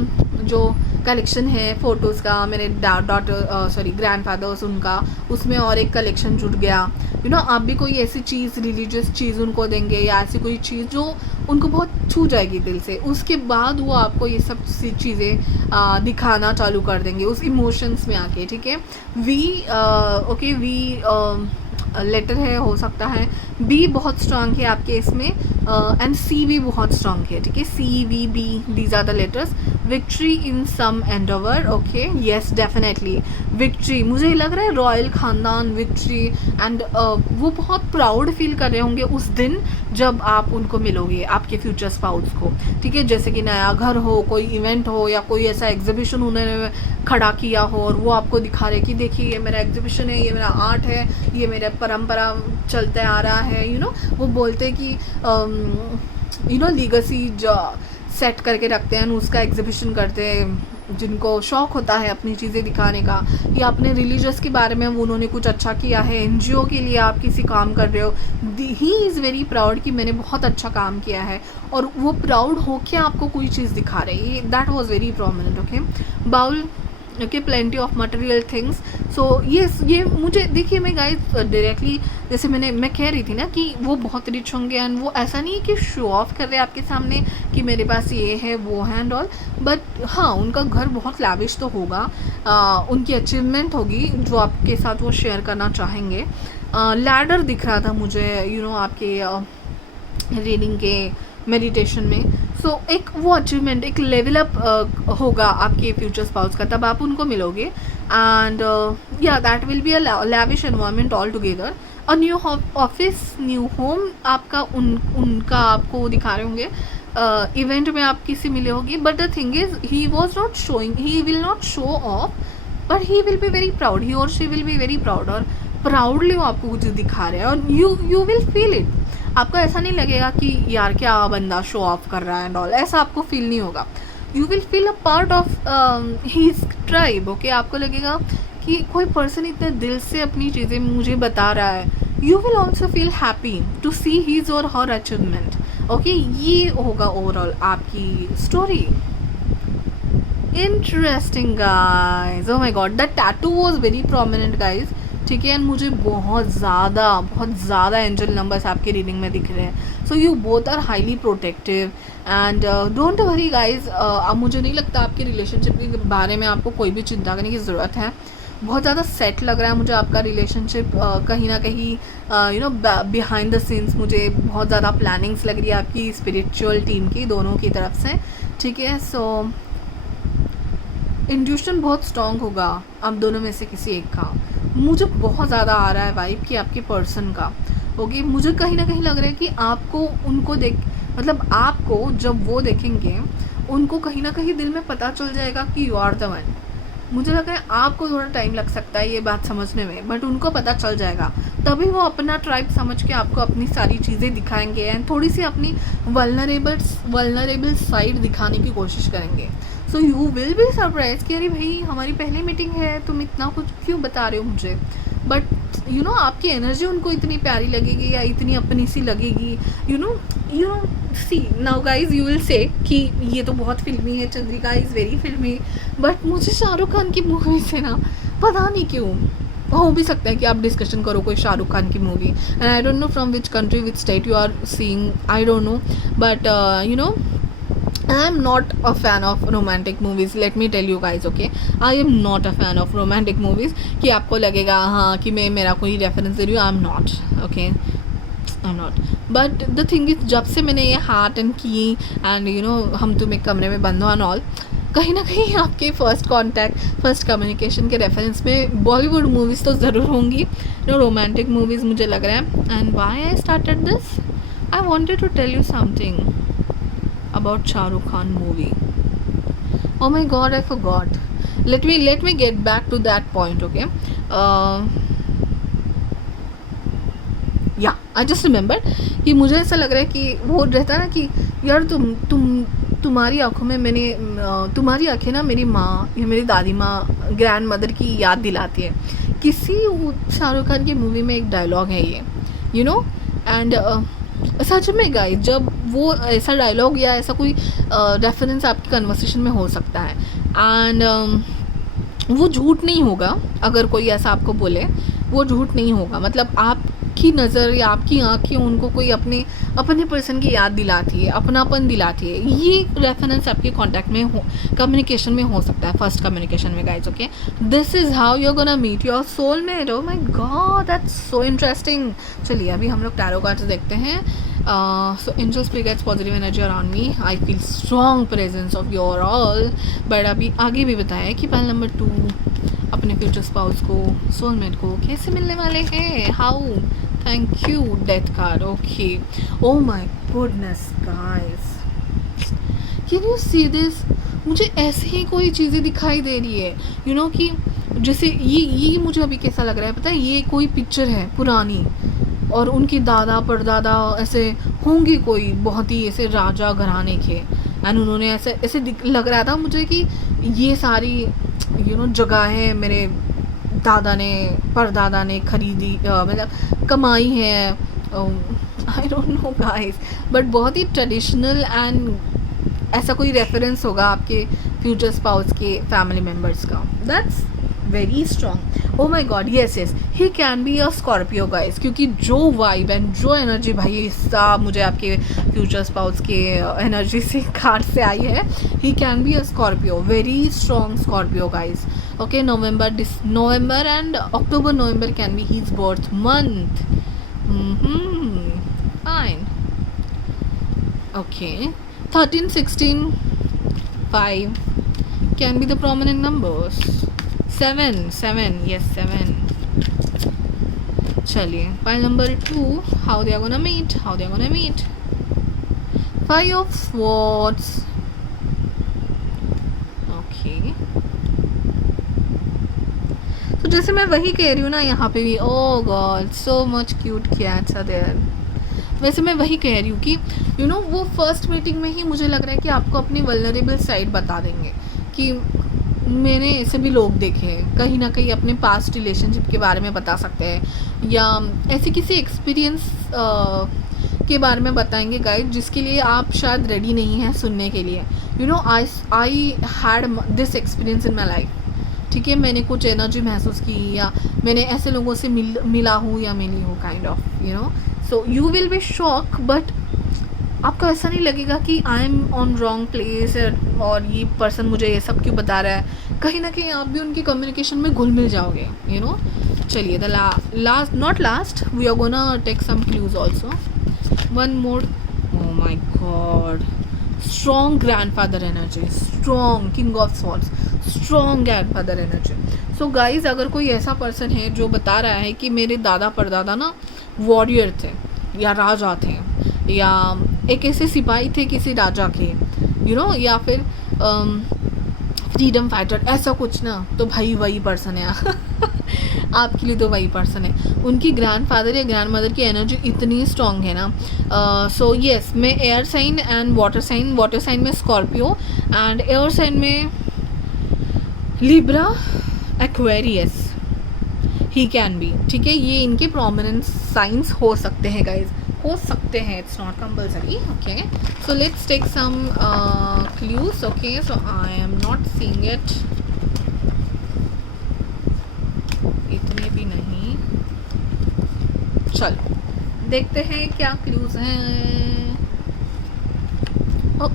जो कलेक्शन है फ़ोटोज़ का, मेरे ग्रैंडफादर्स उनका, उसमें और एक कलेक्शन जुड़ गया, यू नो, आप भी कोई ऐसी चीज़, रिलीजियस चीज़ उनको देंगे या ऐसी कोई चीज़ जो उनको बहुत छू जाएगी दिल से, उसके बाद वो आपको ये सब चीज़ें दिखाना चालू कर देंगे उस इमोशंस में आके, ठीक है। वी लेटर है, हो सकता है बी बहुत स्ट्रांग है आपके इसमें, एंड सी भी बहुत स्ट्रांग है, ठीक है, C V B, these are the letters. Victory in some endeavour, okay, yes definitely victory, मुझे लग रहा है रॉयल ख़ानदान, विक्ट्री, एंड वो बहुत प्राउड फील कर रहे होंगे उस दिन जब आप उनको मिलोगे, आपके फ्यूचर स्पाउस को, ठीक है, जैसे कि नया घर हो, कोई इवेंट हो या कोई ऐसा एग्जीबिशन उन्होंने खड़ा किया हो और वो आपको दिखा रहे कि देखिए ये मेरा एग्जीबिशन है, ये मेरा आर्ट है, ये मेरा परंपरा चलते आ रहा है, यू नो, वो बोलते कि यू नो लीगेसी जो सेट करके रखते हैं, उसका एग्जीबिशन करते हैं, जिनको शौक़ होता है अपनी चीज़ें दिखाने का, या अपने रिलीजियस के बारे में उन्होंने कुछ अच्छा किया है, एनजीओ के लिए आप किसी काम कर रहे हो, ही इज़ वेरी प्राउड कि मैंने बहुत अच्छा काम किया है, और वो प्राउड हो के आपको कोई चीज़ दिखा रही है, that was very prominent, okay. Bowl, okay, plenty of material things, so ये मुझे देखिए, मैं गाइस डायरेक्टली, जैसे मैं कह रही थी ना कि वो बहुत रिच होंगे, एंड वो ऐसा नहीं है कि शो ऑफ कर रहे हैं आपके सामने कि मेरे पास ये है वो है एंड ऑल, बट हाँ, उनका घर बहुत लैविश तो होगा, उनकी अचीवमेंट होगी जो आपके साथ वो शेयर करना चाहेंगे। लैडर दिख रहा था मुझे, यू नो, आपके रीडिंग के मेडिटेशन में, सो एक वो अचीवमेंट, एक लेवल अप होगा आपके फ्यूचर स्पाउस का, तब आप उनको मिलोगे, एंड या that will be a lavish environment all together, a new office, new home आपका, उनका आपको दिखा रहे होंगे, इवेंट में आप किसी मिले होगी, but the thing is he was not showing, he will not show off, but he will be very proud, he और she will be very proud, और प्राउडली वो आपको कुछ दिखा रहे हैं, और यू विल फील इट, आपको ऐसा नहीं लगेगा कि यार क्या बंदा शो ऑफ कर रहा है एंड ऑल, ऐसा आपको फील नहीं होगा, you will feel a part of his tribe, okay, आपको लगेगा कि कोई पर्सन इतने दिल से अपनी चीज़ें मुझे बता रहा है, you will also feel happy to see his और हर अचीवमेंट, ओके, ये होगा ओवरऑल आपकी story. Interesting guys, oh my god, the tattoo was very prominent guys, ठीक है, एंड मुझे बहुत ज़्यादा एंजल नंबर्स आपके रीडिंग में दिख रहे हैं, so you both are highly protective, and don't worry guys, अब मुझे नहीं लगता आपके रिलेशनशिप के बारे में आपको कोई भी चिंता करने की ज़रूरत है, बहुत ज़्यादा सेट लग रहा है मुझे आपका रिलेशनशिप, कहीं ना कहीं you know behind the scenes मुझे बहुत ज़्यादा प्लानिंग्स लग रही है आपकी स्पिरिचुअल टीम की, दोनों की तरफ से, ठीक है, सो इंट्यूशन बहुत स्ट्रॉन्ग होगा आप दोनों में से किसी एक का, मुझे बहुत ज़्यादा आ रहा है वाइब कि आपके पर्सन का, ओके, मुझे कहीं ना कहीं लग रहा है कि आपको उनको मतलब आपको जब वो देखेंगे उनको कहीं ना कहीं दिल में पता चल जाएगा कि यू आर द वन, मुझे लग रहा है आपको थोड़ा टाइम लग सकता है ये बात समझने में, बट उनको पता चल जाएगा, तभी वो अपना ट्राइब समझ के आपको अपनी सारी चीज़ें दिखाएंगे, एंड थोड़ी सी अपनी वल्नरेबल साइड दिखाने की कोशिश करेंगे, so you will be surprise कि अरे भाई हमारी पहली मीटिंग है, तुम इतना कुछ क्यों बता रहे हो मुझे, बट यू नो आपकी एनर्जी उनको इतनी प्यारी लगेगी या इतनी अपनी सी लगेगी, you know see now guys, you will say कि ये तो बहुत फिल्मी है, Chandrika is very filmy, but मुझे शाहरुख खान की मूवी से ना पता नहीं क्यों, हो भी सकता है कि आप डिस्कशन करो कोई शाहरुख खान की movie, and I don't know from which country which state you are seeing, I don't know, but you know I am not a fan of romantic movies. Let me tell you guys, okay? I am not a fan of romantic movies. कि आपको लगेगा हाँ कि मैं मेरा कोई reference दे रही हूँ. I'm not, okay? I'm not. But the thing is, जब से मैंने ये हार्ट एंड की एंड यू नो हम तुम एक कमरे में बंद हो एंड ऑल, कहीं ना कहीं आपके फर्स्ट कांटेक्ट, फर्स्ट कम्युनिकेशन के रेफरेंस में बॉलीवुड मूवीज़ तो ज़रूर होंगी. नो रोमांटिक मूवीज़ मुझे लग रहा है. And why I started this, I wanted to tell you something about Shah Rukh Khan movie. Oh my god, I forgot. Let me get back to that point, okay? Yeah, I just remembered कि मुझे ऐसा लग रहा है कि वो रहता है ना कि यार तुम्हारी आंखों में मैंने तुम्हारी आंखें ना मेरी माँ या मेरी दादी माँ, ग्रैंड मदर की याद दिलाती है. किसी शाहरुख खान की मूवी में एक डायलॉग है ये, यू नो. एंड सच में गाइस, जब वो ऐसा डायलॉग या ऐसा कोई रेफरेंस आपकी कन्वर्सेशन में हो सकता है एंड वो झूठ नहीं होगा. अगर कोई ऐसा आपको बोले, वो झूठ नहीं होगा. मतलब आपकी नज़र या आपकी आँखें उनको कोई अपने पर्सन की याद दिलाती है, अपनापन दिलाती है. ये रेफरेंस आपके कॉन्टैक्ट में हो, कम्युनिकेशन में हो सकता है, फर्स्ट कम्युनिकेशन में guys. Okay, this is how you are gonna meet your soulmate. Oh my god, that's so interesting. चलिए अभी हम लोग टैरो कार्ड्स देखते हैं. So angels guides positive energy around me. I feel strong presence of your all. But अभी आगे भी बताया कि पहल नंबर 2 अपने फ्यूचर स्पाउस को, सोलमेट को कैसे मिलने वाले हैं. How, thank you. Death card. Okay, oh my goodness guys, can you see this. मुझे ऐसे ही कोई चीज़ें दिखाई दे रही है, यू नो, कि जैसे ये मुझे अभी कैसा लग रहा है पता है. ये कोई पिक्चर है पुरानी और उनके दादा परदादा ऐसे होंगे कोई बहुत ही ऐसे राजा घराने के, एंड उन्होंने ऐसे लग रहा था मुझे कि ये सारी यू नो जगहें मेरे दादा ने परदादा ने खरीदी, मतलब कमाई है. I don't know guys, but बहुत ही ट्रेडिशनल एंड ऐसा कोई रेफरेंस होगा आपके फ्यूचर स्पाउस के फैमिली मेम्बर्स का. That's very strong. Oh my god, yes yes, he can be a Scorpio guys, क्योंकि जो वाइब एंड जो एनर्जी भाई साहब मुझे आपके फ्यूचर स्पाउस के एनर्जी से कार्ड से आई है, he can be a Scorpio, very strong Scorpio guys. Okay, November and October, November can be his birth month. Fine. Okay, 13, 16, 5 can be the prominent numbers. 7, yes, 7. चलिए, pile number 2, how they are gonna meet. 5 of swords. Okay. तो जैसे मैं वही कह रही हूँ ना यहाँ पे भी, oh god, so much cute cats are there. वैसे मैं वही कह रही हूँ कि यू नो वो फर्स्ट मीटिंग में ही मुझे लग रहा है कि आपको अपनी वल्नरेबल साइड बता देंगे कि मैंने ऐसे भी लोग देखे हैं, कहीं ना कहीं अपने पास्ट रिलेशनशिप के बारे में बता सकते हैं या ऐसे किसी एक्सपीरियंस के बारे में बताएंगे गाइड, जिसके लिए आप शायद रेडी नहीं हैं सुनने के लिए. You know, I had this experience in my life. ठीक है, मैंने कुछ एनर्जी महसूस की या मैंने ऐसे लोगों से मिला हूँ या मिली हूँ, kind of, you know. So you will be shock, but आपको ऐसा नहीं लगेगा कि I am on wrong place और ये पर्सन मुझे ये सब क्यों बता रहा है. कहीं ना कहीं आप भी उनकी कम्युनिकेशन में घुल मिल जाओगे, यू नो. चलिए, the last, not last, we are gonna take some clues also. One more. Oh my god, strong grandfather energy, strong king of swords, strong grandfather energy. So guys, अगर कोई ऐसा person है जो बता रहा है कि मेरे दादा परदादा ना वॉरियर थे या राजा थे या एक ऐसे सिपाही थे किसी राजा के, यू नो, या फिर फ्रीडम फाइटर, ऐसा कुछ ना, तो भाई वही पर्सन है. आपके लिए तो वही पर्सन है. उनकी ग्रैंडफादर या ग्रैंड मदर की एनर्जी इतनी स्ट्रॉन्ग है ना. सो येस, मैं air sign and water sign में स्कॉर्पियो एंड एयर साइन में Libra, Aquarius, he can be. ठीक है, ये इनके प्रोमिनेंट साइंस हो सकते हैं गाइज, हो सकते हैं, it's not compulsory. Okay, so let's take some clues. Okay, so I am not seeing it, इतने भी नहीं. चलो देखते हैं क्या क्लूज हैं. Oh,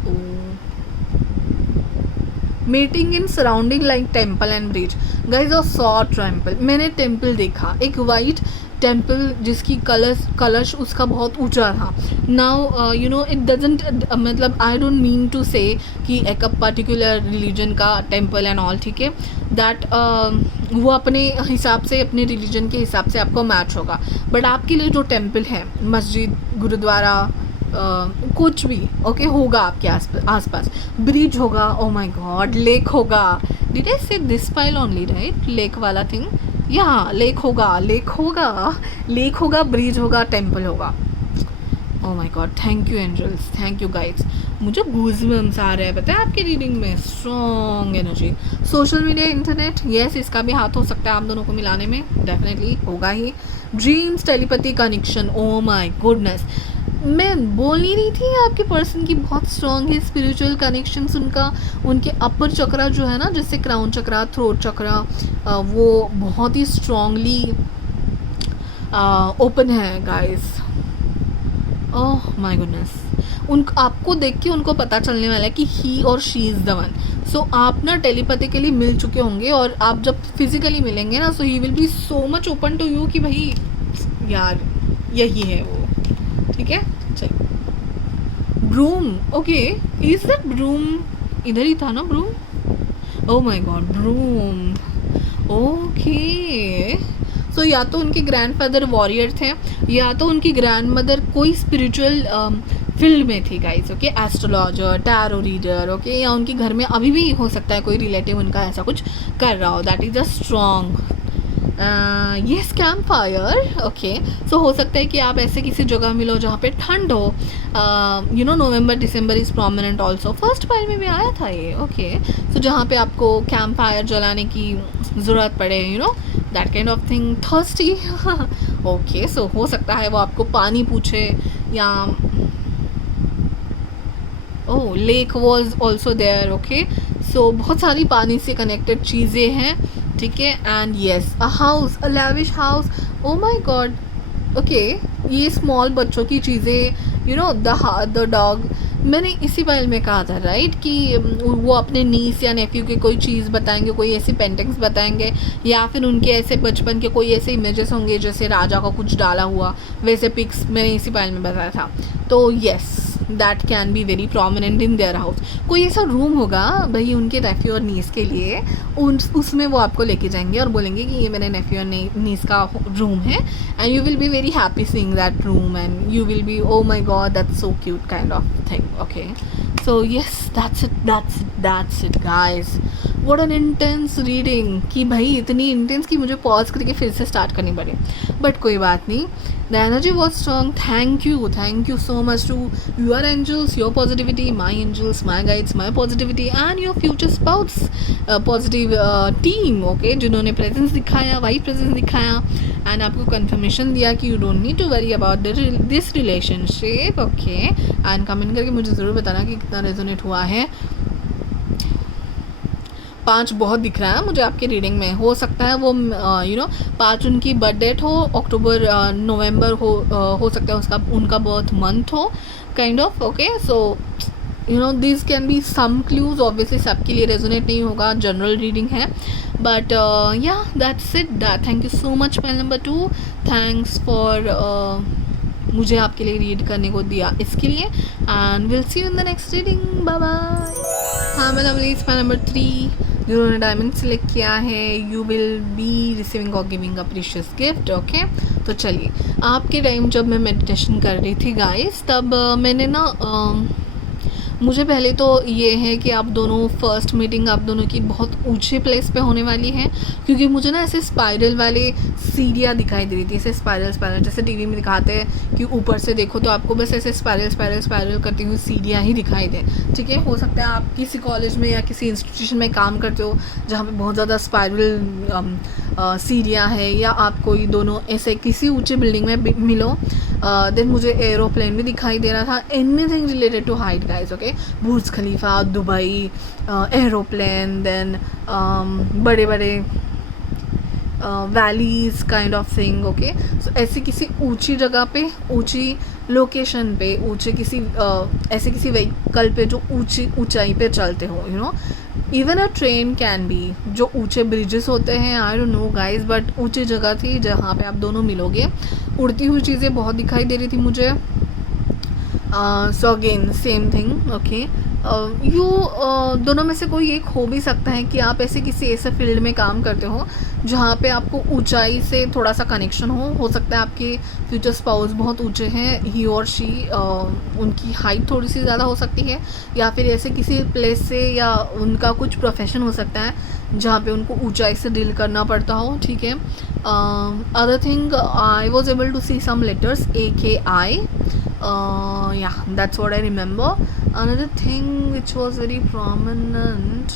meeting in surrounding like temple and bridge. Guys a saw temple, मैंने टेम्पल देखा, एक वाइट टेम्पल जिसकी कलश उसका बहुत ऊंचा था। Now you know it doesn't, मतलब आई डोंट मीन टू से कि एक पर्टिकुलर रिलीजन का टेम्पल एंड ऑल, ठीक है, दैट वो अपने हिसाब से, अपने रिलीजन के हिसाब से आपको मैच होगा, बट आपके लिए जो टेम्पल है, मस्जिद, गुरुद्वारा, कुछ भी ओके होगा आपके आसपास, ब्रिज होगा, ओ माय गॉड, लेक होगा, did I say this pile only right, lake वाला थिंग, या लेक होगा, लेक होगा, ब्रिज होगा, टेम्पल होगा। Oh my god, thank you angels, thank you guides. मुझे गूज़बम्स आ रहे हैं, पता है, आपकी रीडिंग में strong energy. Social media, internet, yes, इसका भी हाथ हो सकता है आप दोनों को मिलाने में, डेफिनेटली होगा ही। Dreams, telepathy connection, oh my goodness, मैं बोल नहीं रही थी आपके पर्सन की बहुत स्ट्रॉन्ग है स्पिरिचुअल कनेक्शंस, उनके अपर चक्रा जो है ना, जैसे क्राउन चक्रा, थ्रोट चक्रा, वो बहुत ही स्ट्रॉन्गली ओपन है गाइस। ओह माय गुडनेस, आपको देख के उनको पता चलने वाला है कि ही और शी इज़ द वन। सो आप ना टेलीपैथिकली मिल चुके होंगे, और आप जब फिजिकली मिलेंगे ना, so he will be so much open to you कि भाई यार यही है वो, ठीक है। चलिए, broom, okay, is that broom, इधर ही था ना broom, oh my god, broom, okay. So या तो उनके ग्रैंडफादर वॉरियर थे, या तो उनकी ग्रैंडमदर कोई स्पिरिचुअल फील्ड में थी guys, okay, astrologer, tarot reader, okay, या उनके घर में अभी भी हो सकता है कोई रिलेटिव उनका ऐसा कुछ कर रहा हो, that is a strong, yes, campfire, okay. So हो सकता है कि आप ऐसे किसी जगह मिलो जहाँ पे ठंड हो, you know, November December is prominent also, first pile में भी आया था ये, ओके। सो जहाँ पे आपको कैंप फायर जलाने की ज़रूरत पड़े, you know, that kind of thing, thirsty, okay. So हो सकता है वो आपको पानी पूछे, या oh, lake was also there, okay. So बहुत सारी पानी से कनेक्टेड चीज़ें हैं, ठीक है। And yes, a house, a lavish house, oh my god, okay, ये स्मॉल बच्चों की चीज़ें, यू नो, द डॉग, मैंने इसी बारे में कहा था राइट, कि वो अपने नीस या नेफ्यू के कोई चीज़ बताएंगे, कोई ऐसी पेंटिंग्स बताएंगे, या फिर उनके ऐसे बचपन के कोई ऐसे इमेजेस होंगे जैसे राजा का कुछ डाला हुआ, वैसे पिक्स मैंने इसी बारे में बताया था। तो yes, that can B very prominent in their house. कोई ऐसा रूम होगा भाई उनके नेफ्यू और नीस के लिए, उसमें वो आपको लेके जाएंगे और बोलेंगे कि ये मेरे नेफ्यू और नीस का रूम है, and you will be very happy seeing that room, and you will B, O my god, that's so cute kind of thing, okay. So yes, that's it guys, what an intense reading, कि भाई इतनी intense कि मुझे pause करके फिर से start करनी पड़ी, बट कोई बात नहीं, the energy was strong. Thank you so much to your angels, your positivity, my angels, my guides, my positivity, and your future spouse positive team, okay, जिन्होंने प्रेजेंस दिखाया, वाइट प्रेजेंस दिखाया, and आपको confirmation दिया कि you don't need to worry about this relationship, okay. And comment करके मुझे ज़रूर बताना कि कितना रेजोनेट हुआ है। 5 बहुत दिख रहा है मुझे आपके रीडिंग में, हो सकता है वो यू नो 5 उनकी बर्थ डेट हो, अक्टूबर नवंबर हो सकता है उसका उनका बर्थ मंथ हो, kind of, okay. So you know this can be some clues, obviously सबके लिए रेजोनेट नहीं होगा, जनरल रीडिंग है, but yeah that's it, thank you so much pile number 2, thanks for मुझे आपके लिए रीड करने को दिया इसके लिए, and will see you in the next reading, bye bye. हाँ, मैं प्लीज़ पाइल नंबर 3 जिन्होंने डायमंड सेलेक्ट किया है, यू विल बी रिसीविंग और giving a precious gift, okay. तो चलिए, आपके टाइम जब मैं मेडिटेशन कर रही थी गाइस, तब मैंने ना मुझे पहले तो ये है कि आप दोनों फर्स्ट मीटिंग आप दोनों की बहुत ऊंचे प्लेस पे होने वाली है, क्योंकि मुझे ना ऐसे स्पाइरल वाले सीढ़ियाँ दिखाई दे रही थी, ऐसे स्पाइरल जैसे टीवी में दिखाते हैं कि ऊपर से देखो तो आपको बस ऐसे स्पाइरल करती हुई सीढ़ियाँ ही दिखाई दें, ठीक है। हो सकता है आप किसी कॉलेज में या किसी इंस्टीट्यूशन में काम करते हो जहाँ पे बहुत ज़्यादा स्पाइरल सीढ़ियाँ है, या आप कोई दोनों ऐसे किसी ऊँचे बिल्डिंग में मिलो। देन मुझे एरोप्लेन भी दिखाई दे रहा था, anything related to height guys, okay. Burj Khalifa, Dubai, aeroplane, then बड़े बड़े valleys kind of thing, okay. So ऐसी किसी ऊंची जगह पे, ऊंची लोकेशन पे, ऊंचे किसी ऐसे किसी व्हीकल पे जो ऊंचाई पे चलते हो, you know, even a train can be, जो ऊंचे ब्रिजेस होते हैं, आई डोंट नो गाइज, बट ऊंची जगह थी जहाँ पे आप दोनों मिलोगे। उड़ती हुई चीज़ें बहुत दिखाई दे रही थी मुझे। So again same thing, okay. You दोनों में से कोई एक हो भी सकता है कि आप ऐसे किसी ऐसे फील्ड में काम करते हो जहाँ पे आपको ऊंचाई से थोड़ा सा कनेक्शन हो सकता है आपके फ्यूचर स्पाउस बहुत ऊंचे हैं, ही और शी, उनकी हाइट थोड़ी सी ज़्यादा हो सकती है, या फिर ऐसे किसी प्लेस से, या उनका कुछ प्रोफेशन हो सकता है जहाँ पे उनको ऊंचाई से डील करना पड़ता हो, ठीक है। Other thing, I was able to see some letters AKI, yeah, that's what I remember. Another thing which was very prominent,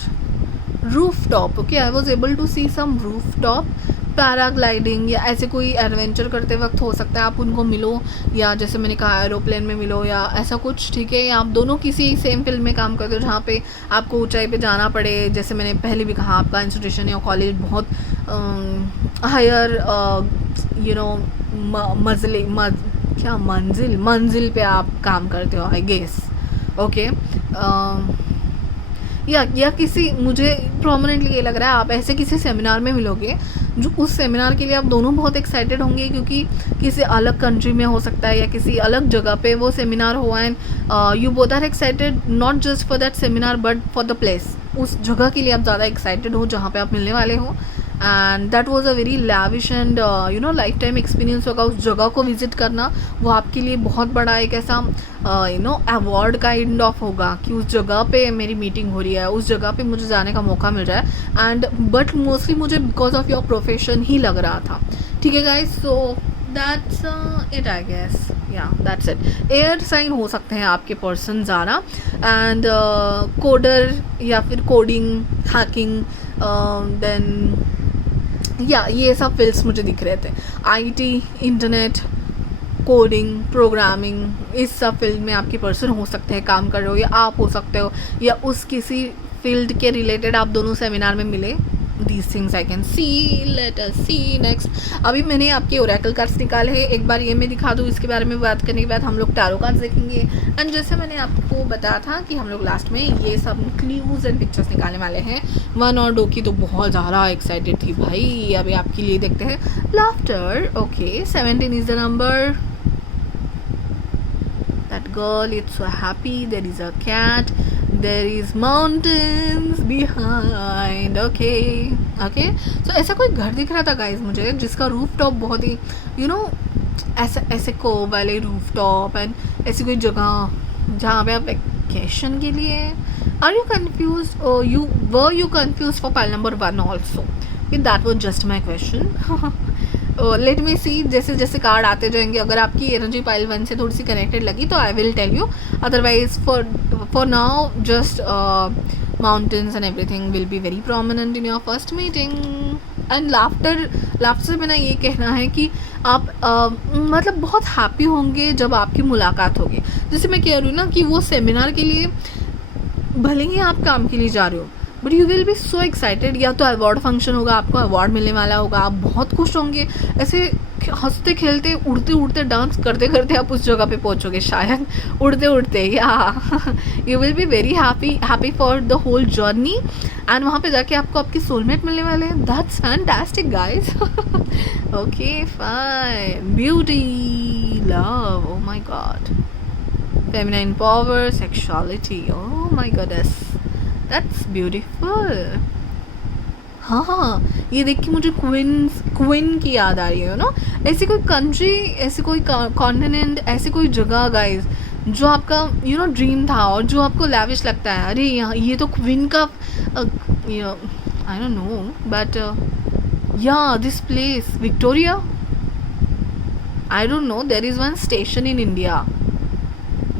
rooftop, okay, I was able to see some rooftop, paragliding या ऐसे कोई adventure करते वक्त हो सकता है आप उनको मिलो, या जैसे मैंने कहा एरोप्लेन में मिलो या ऐसा कुछ, ठीक है। या आप दोनों किसी सेम फील्ड में काम करते हो जहाँ पे आपको ऊंचाई पे जाना पड़े, जैसे मैंने पहले भी कहा आपका इंस्टीट्यूशन या कॉलेज बहुत हायर मंजिल पे आप काम करते हो, आई गेस, ओके। या किसी, मुझे प्रोमिनेंटली ये लग रहा है आप ऐसे किसी सेमिनार में मिलोगे जो उस सेमिनार के लिए आप दोनों बहुत एक्साइटेड होंगे, क्योंकि किसी अलग कंट्री में हो सकता है या किसी अलग जगह पे वो सेमिनार हुआ, and you both are excited not just for that seminar but for the place, उस जगह के लिए आप ज़्यादा एक्साइटेड हो जहाँ पे आप मिलने वाले हो। And that was a very lavish and life time experience होगा उस जगह को विजिट करना। वो आपके लिए बहुत बड़ा एक ऐसा अवार्ड काइंड ऑफ होगा कि उस जगह पे मेरी मीटिंग हो रही है, उस जगह पे मुझे जाने का मौका मिल रहा है, एंड बट मोस्टली मुझे बिकॉज ऑफ योर प्रोफेशन ही लग रहा था, ठीक है guys. So that's it, I guess, yeah that's it. Air sign हो सकते हैं आपके पर्सन ज़्यादा, एंड कोडर या फिर कोडिंग, हैकिंग, देन या ये सब फील्ड्स मुझे दिख रहे थे। IT, इंटरनेट, कोडिंग, प्रोग्रामिंग, इस सब फील्ड में आपके पर्सन हो सकते हैं काम कर रहे हो, या आप हो सकते हो, या उस किसी फील्ड के रिलेटेड आप दोनों सेमिनार में मिले। These things I can see. Let us see next. अभी मैंने आपके ओरेकल कार्ड्स निकाले हैं, एक बार ये मैं दिखा दूँ, इसके बारे में बात करने के बाद हम लोग टैरो कार्ड्स देखेंगे। एंड जैसे मैंने आपको बताया था कि हम लोग लास्ट में ये सब क्लूज एंड पिक्चर्स निकालने वाले हैं। 1 और 2 की तो बहुत ज़्यादा एक्साइटेड थी भाई, अभी आपके लिए देखते हैं। Laughter, okay, 17 is the number. That girl is so happy. There is a cat. There is mountains behind. Okay. So ऐसा कोई घर दिख रहा था गाइज मुझे जिसका रूफ टॉप बहुत ही ऐसे कोव वाले रूफ टॉप, एंड ऐसी कोई जगह जहाँ पे आप वेकेशन के लिए। Are you confuse, you confuse for pile number 1 also? That was just my question. Let me see, जैसे जैसे कार्ड आते जाएंगे, अगर आपकी एनर्जी पाइल 1 से थोड़ी सी कनेक्टेड लगी तो I will tell you, otherwise for now just mountains and everything will be very prominent in your first meeting. And laughter से मेरा ये कहना है कि आप मतलब बहुत हैप्पी होंगे जब आपकी मुलाकात होगी। जैसे मैं कह रही हूँ ना कि वो सेमिनार के लिए भले ही आप काम के लिए जा रहे हो, but you will be so excited. या तो अवार्ड फंक्शन होगा, आपको अवार्ड मिलने वाला होगा, आप बहुत खुश होंगे, ऐसे हंसते खेलते उड़ते उड़ते डांस करते करते आप उस जगह पे पहुंचोगे शायद, उड़ते उड़ते, या you will be very happy for the whole journey. And वहाँ पे जाके आपको आपकी सोलमेट मिलने वाले हैं। That's fantastic guys. Okay fine, beauty, love, oh my god, feminine power, sexuality, oh my goddess, that's beautiful. हाँ, ये देख के मुझे क्वीन की याद आ रही है ना। ऐसी कोई कंट्री, ऐसी कोई कॉन्टिनेंट, ऐसी कोई जगह गाइज जो आपका ड्रीम था और जो आपको लैविश लगता है, अरे यहाँ ये तो क्वीन का, I don't know, but yeah this place Victoria, I don't know, there is one station in India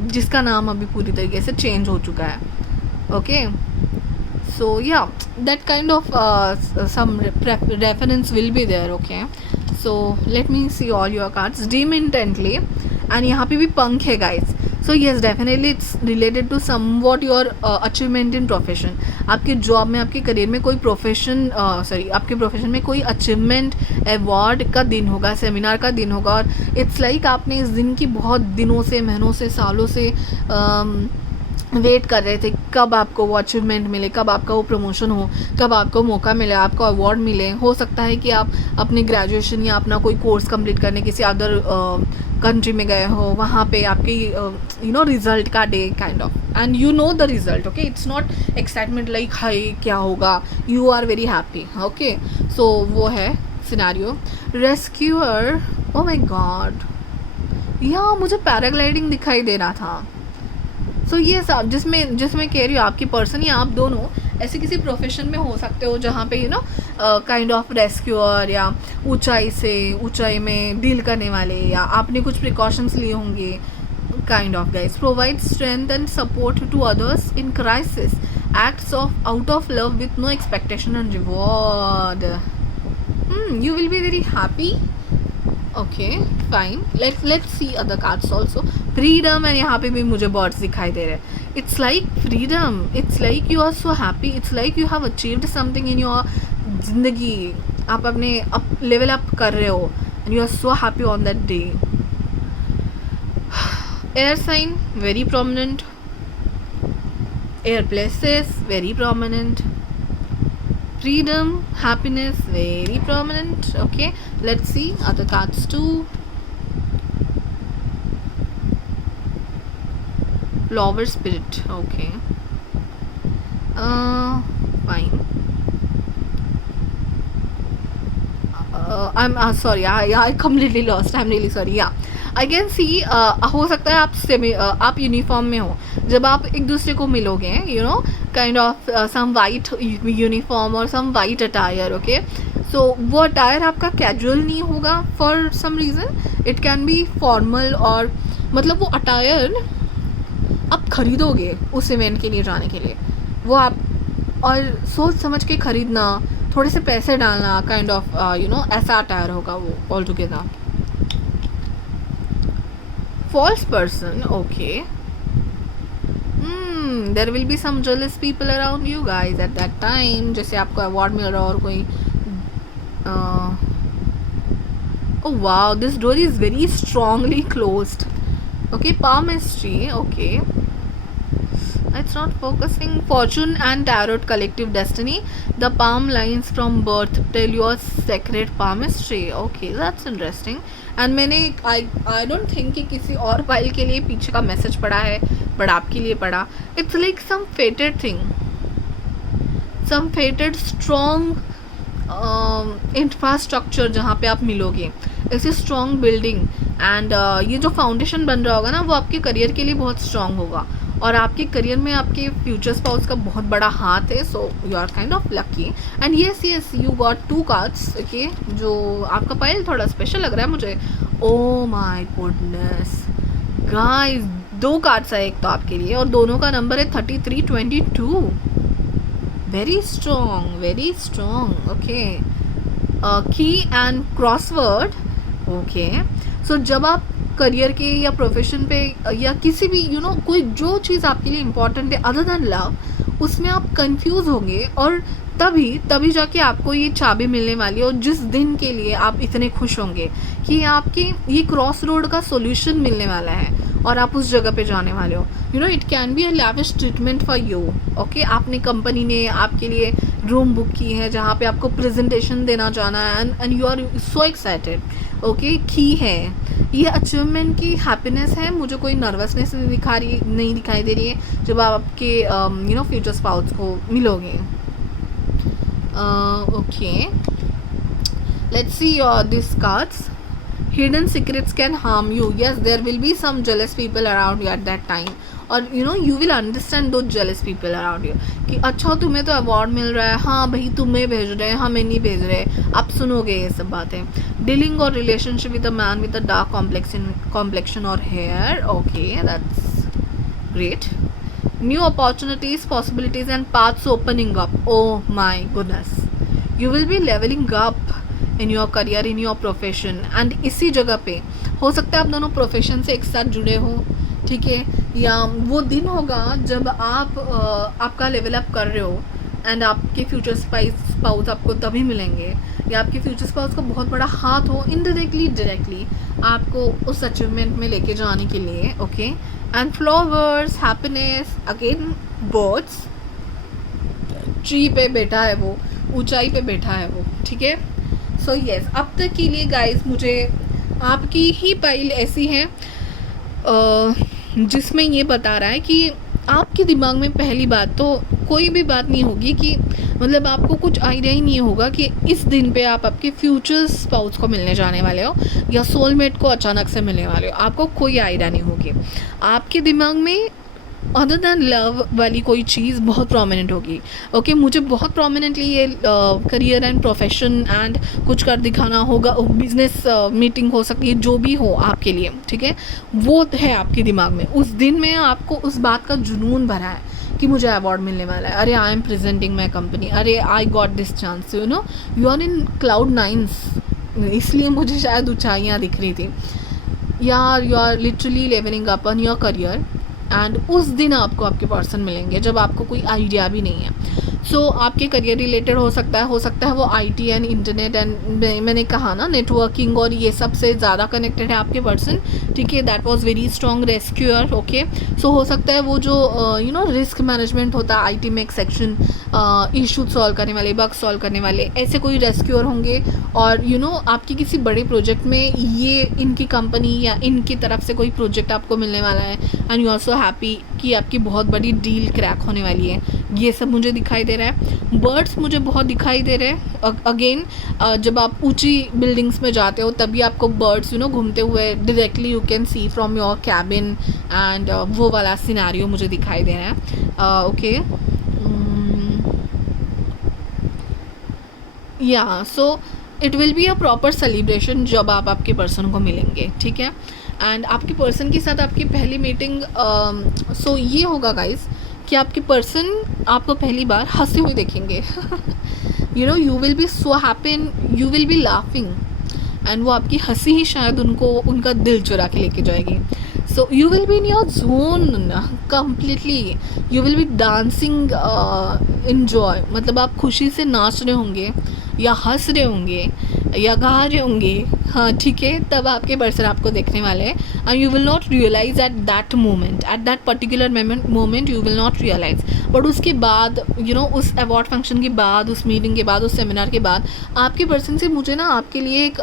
जिसका नाम अभी पूरी तरीके से चेंज हो चुका है। Okay, so yeah, that kind of some reference will be there. Okay, so let me see all your cards. Dim intently, and यहाँ पे भी पंख है guys. So yes, definitely it's related to somewhat your achievement in profession. आपके job में, आपके career में कोई प्रोफेशन, आपके प्रोफेशन में कोई अचीवमेंट, अवार्ड का दिन होगा, सेमिनार का दिन होगा, और इट्स लाइक आपने इस दिन की बहुत दिनों से, महीनों से, सालों से वेट कर रहे थे कब आपको वो अचीवमेंट मिले, कब आपका वो प्रमोशन हो, कब आपको मौका मिले, आपको अवार्ड मिले। हो सकता है कि आप अपने ग्रेजुएशन या अपना कोई कोर्स कंप्लीट करने किसी अदर कंट्री में गए हो, वहाँ पे आपकी रिजल्ट का day kind of, and you know the result. Okay, it's not excitement like high क्या होगा, you are very happy. Okay, so वो है scenario. Rescuer, oh my god, या मुझे पैराग्लाइडिंग दिखाई दे रहा था। सो ये सब जिसमें जिसमें कह रही हूँ आपकी पर्सन या आप दोनों ऐसे किसी प्रोफेशन में हो सकते हो जहाँ पे काइंड ऑफ रेस्क्यूअर, या ऊंचाई में डील करने वाले, या आपने कुछ प्रिकॉशंस लिए होंगे kind of guys. Provide strength and support to others in crisis, acts of out of love with no expectation and reward. You will be very happy. Okay fine, let's see other cards also. Freedom, and यहाँ पे भी मुझे birds दिखाई दे रहे हैं। It's like freedom, it's like you are so happy, it's like you have achieved something in your जिंदगी। आप अपने लेवल अप कर रहे हो and you are so happy on that day. Air sign very prominent, air places very prominent, freedom, happiness very prominent. Okay, let's see other cards too. Lover spirit. Okay, fine. I'm sorry, I completely lost, I'm really sorry. Yeah, I can see हो सकता है आप uniform में हो जब आप एक दूसरे को मिलोगे, kind of some white uniform और some white attire. Okay, so वो अटायर आपका कैजुअल नहीं होगा for some reason, it can be formal, और मतलब वो अटायर आप खरीदोगे उस इवेंट के लिए जाने के लिए, वो आप और सोच समझ के खरीदना, थोड़े से पैसे डालना, काइंड ऑफ ऐसा अटायर होगा वो all together. False person, okay, there will be some jealous people around you guys at that time, जैसे आपको अवार्ड मिल रहा हो और कोई oh wow, this door is very strongly closed. Okay, palmistry, okay, it's not focusing. Fortune and tarot collective destiny, the palm lines from birth tell your sacred palmistry. Okay, that's interesting. And मैंने I don't think कि किसी और file के लिए पीछे का message पढ़ा है, बट आपके लिए पढ़ा। It's like some fated thing, some fated strong infrastructure जहाँ पे आप मिलोगे, ऐसी स्ट्रॉन्ग बिल्डिंग, एंड ये जो फाउंडेशन बन रहा होगा ना वो आपके करियर के लिए बहुत स्ट्रॉन्ग होगा, और आपके करियर में आपके फ्यूचर स्पाउस का बहुत बड़ा हाथ है। So you are kind of lucky, and yes you got 2 cards. Okay, जो आपका फाइल थोड़ा स्पेशल लग रहा है मुझे। Oh my goodness guys, 2 cards है एक तो आपके लिए, और दोनों का नंबर है 3322। Very strong, very strong. Okay, की एंड क्रॉसवर्ड। ओके, सो जब आप करियर के या प्रोफेशन पे या किसी भी कोई जो चीज़ आपके लिए इम्पॉर्टेंट है अदर देन लव, उसमें आप कंफ्यूज होंगे, और तभी जाके आपको ये चाबी मिलने वाली है, और जिस दिन के लिए आप इतने खुश होंगे कि आपकी ये क्रॉस रोड का सॉल्यूशन मिलने वाला है और आप उस जगह पे जाने वाले हो। It can be a lavish treatment for you. Okay, आपने कंपनी ने आपके लिए रूम बुक की है जहाँ पे आपको प्रेजेंटेशन देना जाना है, and you are so excited. Okay, की है ये अचीवमेंट की हैप्पीनेस है, मुझे कोई नर्वसनेस नहीं दिखाई दे रही है जब आप आपके फ्यूचर स्पाउस को मिलोगे। Okay, let's see this cards. Hidden secrets can harm you. Yes, there will be some jealous people around you at that time, और you will understand those jealous people around you कि अच्छा तुम्हें तो award मिल रहा है, हाँ भाई तुम्हें भेज रहे हैं, हमें नहीं भेज रहे, आप सुनोगे ये सब बातें। डीलिंग और relationship with a man with a dark complexion और hair. Okay, that's great. New opportunities, possibilities and paths opening up. Oh my goodness, you will be levelling up in your career, in your profession, and इसी जगह पे हो सकता है आप दोनों profession से एक साथ जुड़े हो, ठीक है, या वो दिन होगा जब आप आपका लेवल अप कर रहे हो एंड आपके फ्यूचर स्पाउस आपको तभी मिलेंगे, या आपके फ्यूचर स्पाउस का बहुत बड़ा हाथ हो इनडायरेक्टली डायरेक्टली आपको उस अचीवमेंट में लेके जाने के लिए, okay. And flowers, happiness, again birds, tree पे बैठा है वो, ऊंचाई पे बैठा है वो, ठीक है। सो यस, अब तक के लिए गाइस मुझे आपकी ही पाइल ऐसी है जिसमें ये बता रहा है कि आपके दिमाग में पहली बात तो कोई भी बात नहीं होगी कि मतलब आपको कुछ आइडिया ही नहीं होगा कि इस दिन पे आप आपके फ्यूचर स्पाउस को मिलने जाने वाले हो या सोलमेट को अचानक से मिलने वाले हो। आपको कोई आइडिया नहीं होगी। आपके दिमाग में अदर दैन लव वाली कोई चीज़ बहुत प्रोमिनेंट होगी, ओके। मुझे बहुत प्रोमिनेंटली ये करियर एंड प्रोफेशन एंड कुछ कर दिखाना होगा, बिजनेस मीटिंग हो सकती है, जो भी हो आपके लिए, ठीक है, वो है आपके दिमाग में। उस दिन में आपको उस बात का जुनून भरा है कि मुझे अवार्ड मिलने वाला है, अरे I am presenting my company, अरे I got this chance, you know, you are in cloud nines. इसलिए मुझे शायद ऊंचाइयाँ दिख रही थी यार। You are literally levelling up on your career and उस दिन आपको आपके पर्सन मिलेंगे जब आपको कोई आइडिया भी नहीं है। सो आपके करियर रिलेटेड हो सकता है वो आईटी एंड इंटरनेट एंड मैंने कहा ना नेटवर्किंग और ये सब से ज़्यादा कनेक्टेड है आपके पर्सन, ठीक है। That was very strong rescuer, okay. So हो सकता है वो जो यू नो रिस्क मैनेजमेंट होता है आईटी में एक सेक्शन, इशू सॉल्व करने वाले, बग सॉल्व करने वाले, ऐसे कोई रेस्क्यूअर होंगे। और यू नो आपकी किसी बड़े प्रोजेक्ट में ये इनकी कंपनी या इनकी तरफ से कोई प्रोजेक्ट आपको मिलने वाला है and you are so happy कि आपकी बहुत बड़ी डील क्रैक होने वाली है। ये सब मुझे दिखाई दे रहा है। बर्ड्स मुझे बहुत दिखाई दे रहे हैं। अगेन जब आप ऊंची बिल्डिंग्स में जाते हो तभी आपको बर्ड्स यू नो घूमते हुए directly you can C from your cabin and वो वाला सिनेरियो मुझे दिखाई दे रहा है, ओके। या so it will be a proper celebration जब आप आपके पर्सन को मिलेंगे, ठीक है। एंड आपके पर्सन के साथ आपकी पहली मीटिंग सो ये होगा गाइस कि आपके पर्सन आपको पहली बार हंसते हुए देखेंगे you know you will be so happy and you will B laughing and वो आपकी हंसी ही शायद उनको उनका दिल चुरा के लेके जाएगी। So you will be in your zone completely, you will B dancing enjoy, मतलब आप खुशी से नाच रहे होंगे या हंस रहे होंगे या गा रहे होंगे, हाँ ठीक है। तब आपके पर्सन आपको देखने वाले हैं and you will not realize at that moment, at that particular moment you will not realize. But उसके बाद यू नो उस अवार्ड फंक्शन के बाद, उस मीटिंग के बाद, उस सेमिनार के बाद आपके पर्सन से मुझे ना आपके लिए एक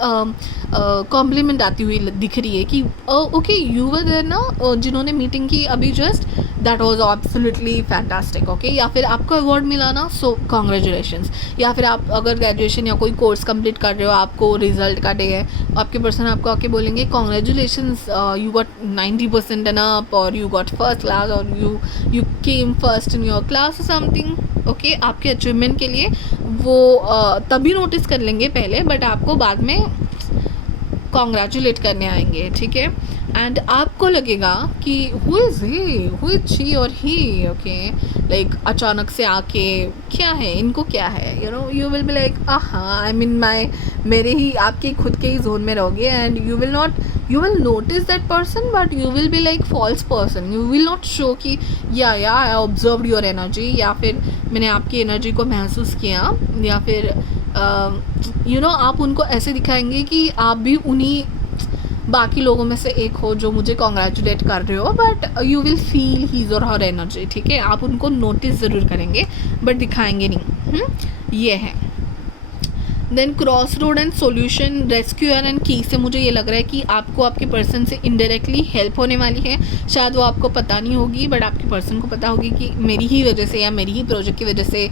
कॉम्प्लीमेंट आती हुई दिख रही है कि ओके यू वर देयर ना, जिन्होंने मीटिंग की अभी just, that was absolutely fantastic, okay. या फिर आपको अवार्ड मिला ना, सो कॉन्ग्रेचुलेशंस। या फिर आप अगर ग्रेजुएशन या कोई कोर्स कंप्लीट कर रहे हो, आपको रिजल्ट का डे है, आपके पर्सन आपको आके बोलेंगे congratulations, you got 90% and up, और यू गॉट फर्स्ट क्लास, और you came first in your class और समथिंग, ओके। आपके अचीवमेंट के लिए वो तभी नोटिस कर लेंगे पहले, बट आपको बाद में कॉन्ग्रेचुलेट करने आएंगे, ठीक है। एंड आपको लगेगा कि who is he, who is she और ही, ओके। लाइक अचानक से आके क्या है, इनको क्या है, you know you will be like हाँ आई मीन मेरे ही आपके खुद के ही जोन में रहोगे and you will notice that person but you will be like false person. You will not show कि या आई ऑब्जर्व योर एनर्जी, या फिर मैंने आपकी एनर्जी को महसूस किया, या फिर यू नो आप उनको ऐसे दिखाएंगे कि आप भी उन्हीं बाकी लोगों में से एक हो जो मुझे कॉन्ग्रेचुलेट कर रहे हो, but you will feel his और हर एनर्जी, ठीक है। आप उनको नोटिस ज़रूर करेंगे बट दिखाएंगे नहीं, ये है। Then cross road and solution, rescuer and की से मुझे ये लग रहा है कि आपको आपके पर्सन से इनडायरेक्टली हेल्प होने वाली है। शायद वो आपको पता नहीं होगी बट आपके पर्सन को पता होगी कि मेरी ही वजह से या मेरी ही प्रोजेक्ट की वजह से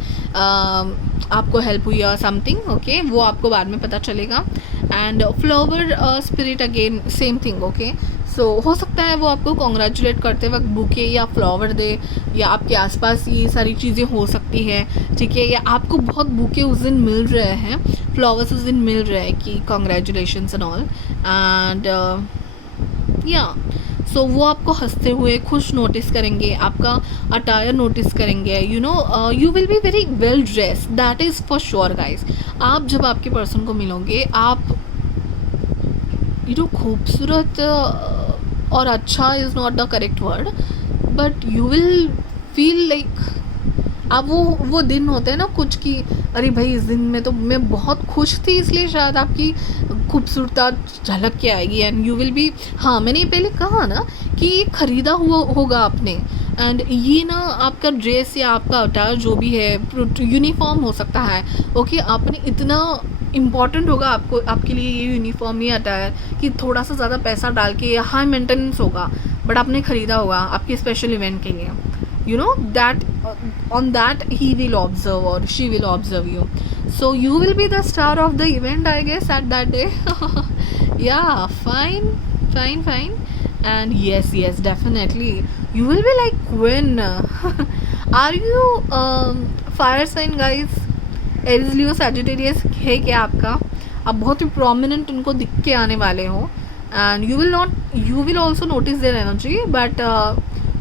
आपको हेल्प हुई या समथिंग, ओके। वो आपको बाद में पता चलेगा। And flower spirit, again same thing, okay. So हो सकता है वो आपको कॉन्ग्रेचुलेट करते वक्त बुके या फ्लावर दे, या आपके आसपास ये सारी चीज़ें हो सकती है, ठीक है। या आपको बहुत बुके उस दिन मिल रहे हैं, फ्लावर्स उस दिन मिल रहे हैं कि कॉन्ग्रेचुलेशंस एंड ऑल, एंड या सो वो आपको हंसते हुए खुश नोटिस करेंगे, आपका अटायर नोटिस करेंगे, you know you will be very well dress, that is for sure guys. आप जब आपके पर्सन को मिलोगे, आप यू नो खूबसूरत और अच्छा is not the correct word, but you will feel like अब वो दिन होते हैं ना कुछ कि अरे भाई इस दिन में तो मैं बहुत खुश थी, इसलिए शायद आपकी खूबसूरता झलक के आएगी एंड यू विल बी, हाँ मैंने ये पहले कहा ना कि ये ख़रीदा हुआ होगा आपने, एंड ये ना आपका ड्रेस या आपका अटायर जो भी है यूनिफॉर्म हो सकता है, ओके आपने इतना इम्पॉर्टेंट होगा आपको, आपके लिए ये यूनिफॉर्म या अटायर कि थोड़ा सा ज़्यादा पैसा डाल के हाई मेंटेनेंस होगा, बट आपने ख़रीदा होगा आपके स्पेशल इवेंट के लिए, you know that on that he will observe or she will observe you, so you will be the star of the event I guess at that day. Yeah, fine, and yes definitely you will be like queen. Are you fire sign guys? Aries Leo Sagittarius है क्या आपका? आप बहुत ही prominent उनको दिख के आने वाले हो, and you will also notice their energy but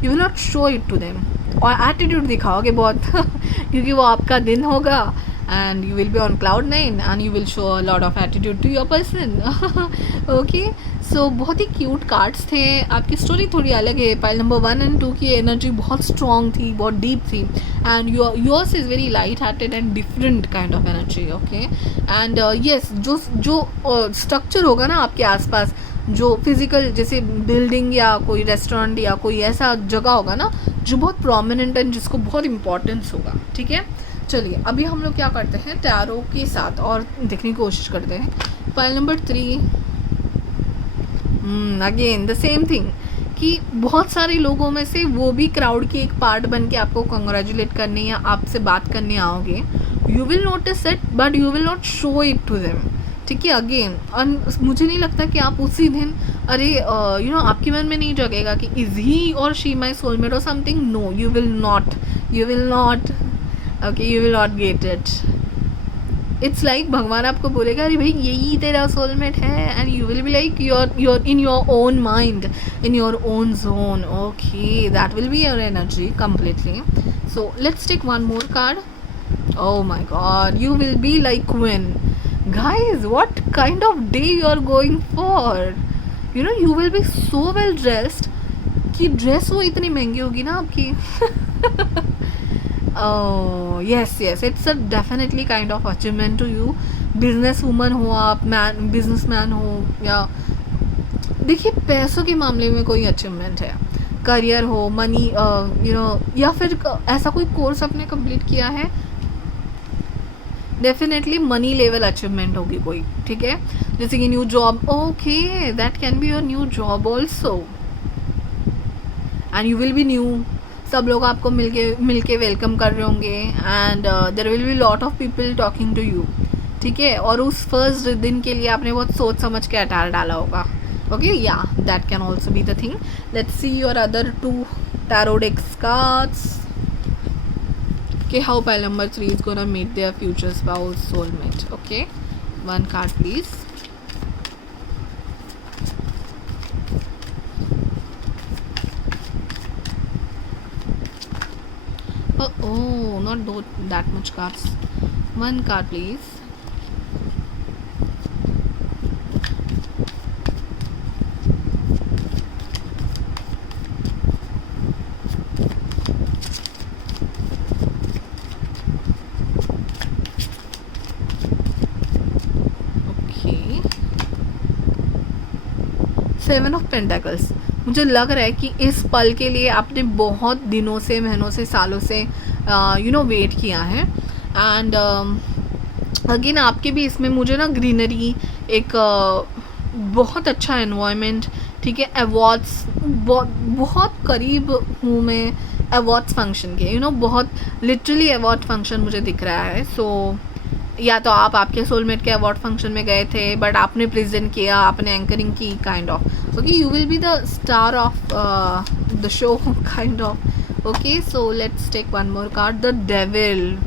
you will not show it to them, और एटीट्यूड दिखाओगे बहुत क्योंकि वो आपका दिन होगा and you will be on cloud 9 and you will show a lot of attitude to your person. Okay, so बहुत ही क्यूट कार्ड्स थे. आपकी स्टोरी थोड़ी अलग है. पाइल नंबर 1 एंड 2 की एनर्जी बहुत स्ट्रॉन्ग थी, बहुत डीप थी, and yours is very light hearted and different kind of energy. Okay, and yes जो स्ट्रक्चर होगा ना आपके आसपास, जो फिजिकल जैसे बिल्डिंग या कोई रेस्टोरेंट या कोई ऐसा जगह होगा ना जो बहुत प्रोमिनेंट है, जिसको बहुत इंपॉर्टेंस होगा. ठीक है, चलिए अभी हम लोग क्या करते हैं टैरो के साथ और देखने की कोशिश करते हैं. Pile number 3, again the same thing कि बहुत सारे लोगों में से वो भी क्राउड की एक पार्ट बन के आपको कंग्रेचुलेट करने या आपसे बात करने आओगे. You will notice it but you will not show it to them. ठीक है, अगेन मुझे नहीं लगता कि आप उसी दिन अरे आपके मन में नहीं जगेगा कि इज ही और she my soulmate or something. No, you will not okay, you will not get it. It's like भगवान आपको बोलेगा अरे भाई यही तेरा सोलमेट है, and you will be like your in your own mind, in your own zone. Okay, that will be your energy completely. So let's take one more card. Oh my god, you will be like queen. Guys, what kind of day you are going for? You will be so well dressed कि dress वो इतनी महंगी होगी ना आपकी. Oh yes, it's a definitely kind of achievement to you. Business woman हो आप, businessman हो, या देखिए पैसों के मामले में कोई अचीवमेंट है, करियर हो, मनी या फिर ऐसा कोई कोर्स आपने कंप्लीट किया है, डेफिनेटली मनी लेवल अचीवमेंट होगी कोई. ठीक है, जैसे कि new job. Okay, that can be your new job also, and you will be new. सब लोग आपको मिलके वेलकम कर रहे होंगे, and there will be lot of people talking to you. ठीक है, और उस फर्स्ट दिन के लिए आपने बहुत सोच समझ के अटायर डाला होगा. ओके, या that can also be the thing. Let's see your other 2 tarot decks cards. Okay, how pile number 3 is gonna meet their future spouse soulmate. Okay, one card please. Oh, not that much cards. One card please. Seven of pentacles. मुझे लग रहा है कि इस पल के लिए आपने बहुत दिनों से, महीनों से, सालों से वेट किया है. एंड अगेन आपके भी इसमें मुझे ना ग्रीनरी, एक बहुत अच्छा एनवायरनमेंट. ठीक है, अवार्ड्स, बहुत करीब हूँ मैं अवार्ड्स फंक्शन के. बहुत लिटरली अवार्ड फंक्शन मुझे दिख रहा है. सो या तो आप आपके सोलमेट के अवार्ड फंक्शन में गए थे, बट आपने प्रेजेंट किया, आपने एंकरिंग की kind of. Okay, you will be the star of the show kind of. Okay, so let's take one more card, the devil.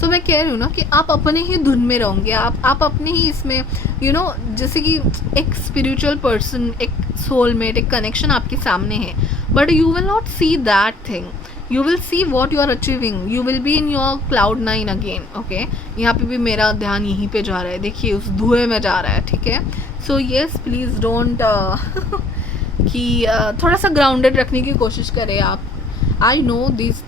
So मैं कह रही हूँ ना कि आप अपने ही धुन में रहोगे, आप अपने ही इसमें जैसे कि एक स्पिरिचुअल पर्सन, एक सोलमेट, एक कनेक्शन आपके सामने है, but you will not see that thing. You will see what you are achieving. You will be in your cloud 9 again. Okay, यहाँ पे भी मेरा ध्यान यहीं पे जा रहा है. देखिए उस धुएं में जा रहा है. ठीक है, सो येस प्लीज़ डोंट कि थोड़ा सा ग्राउंडेड रखने की कोशिश करें आप. I know this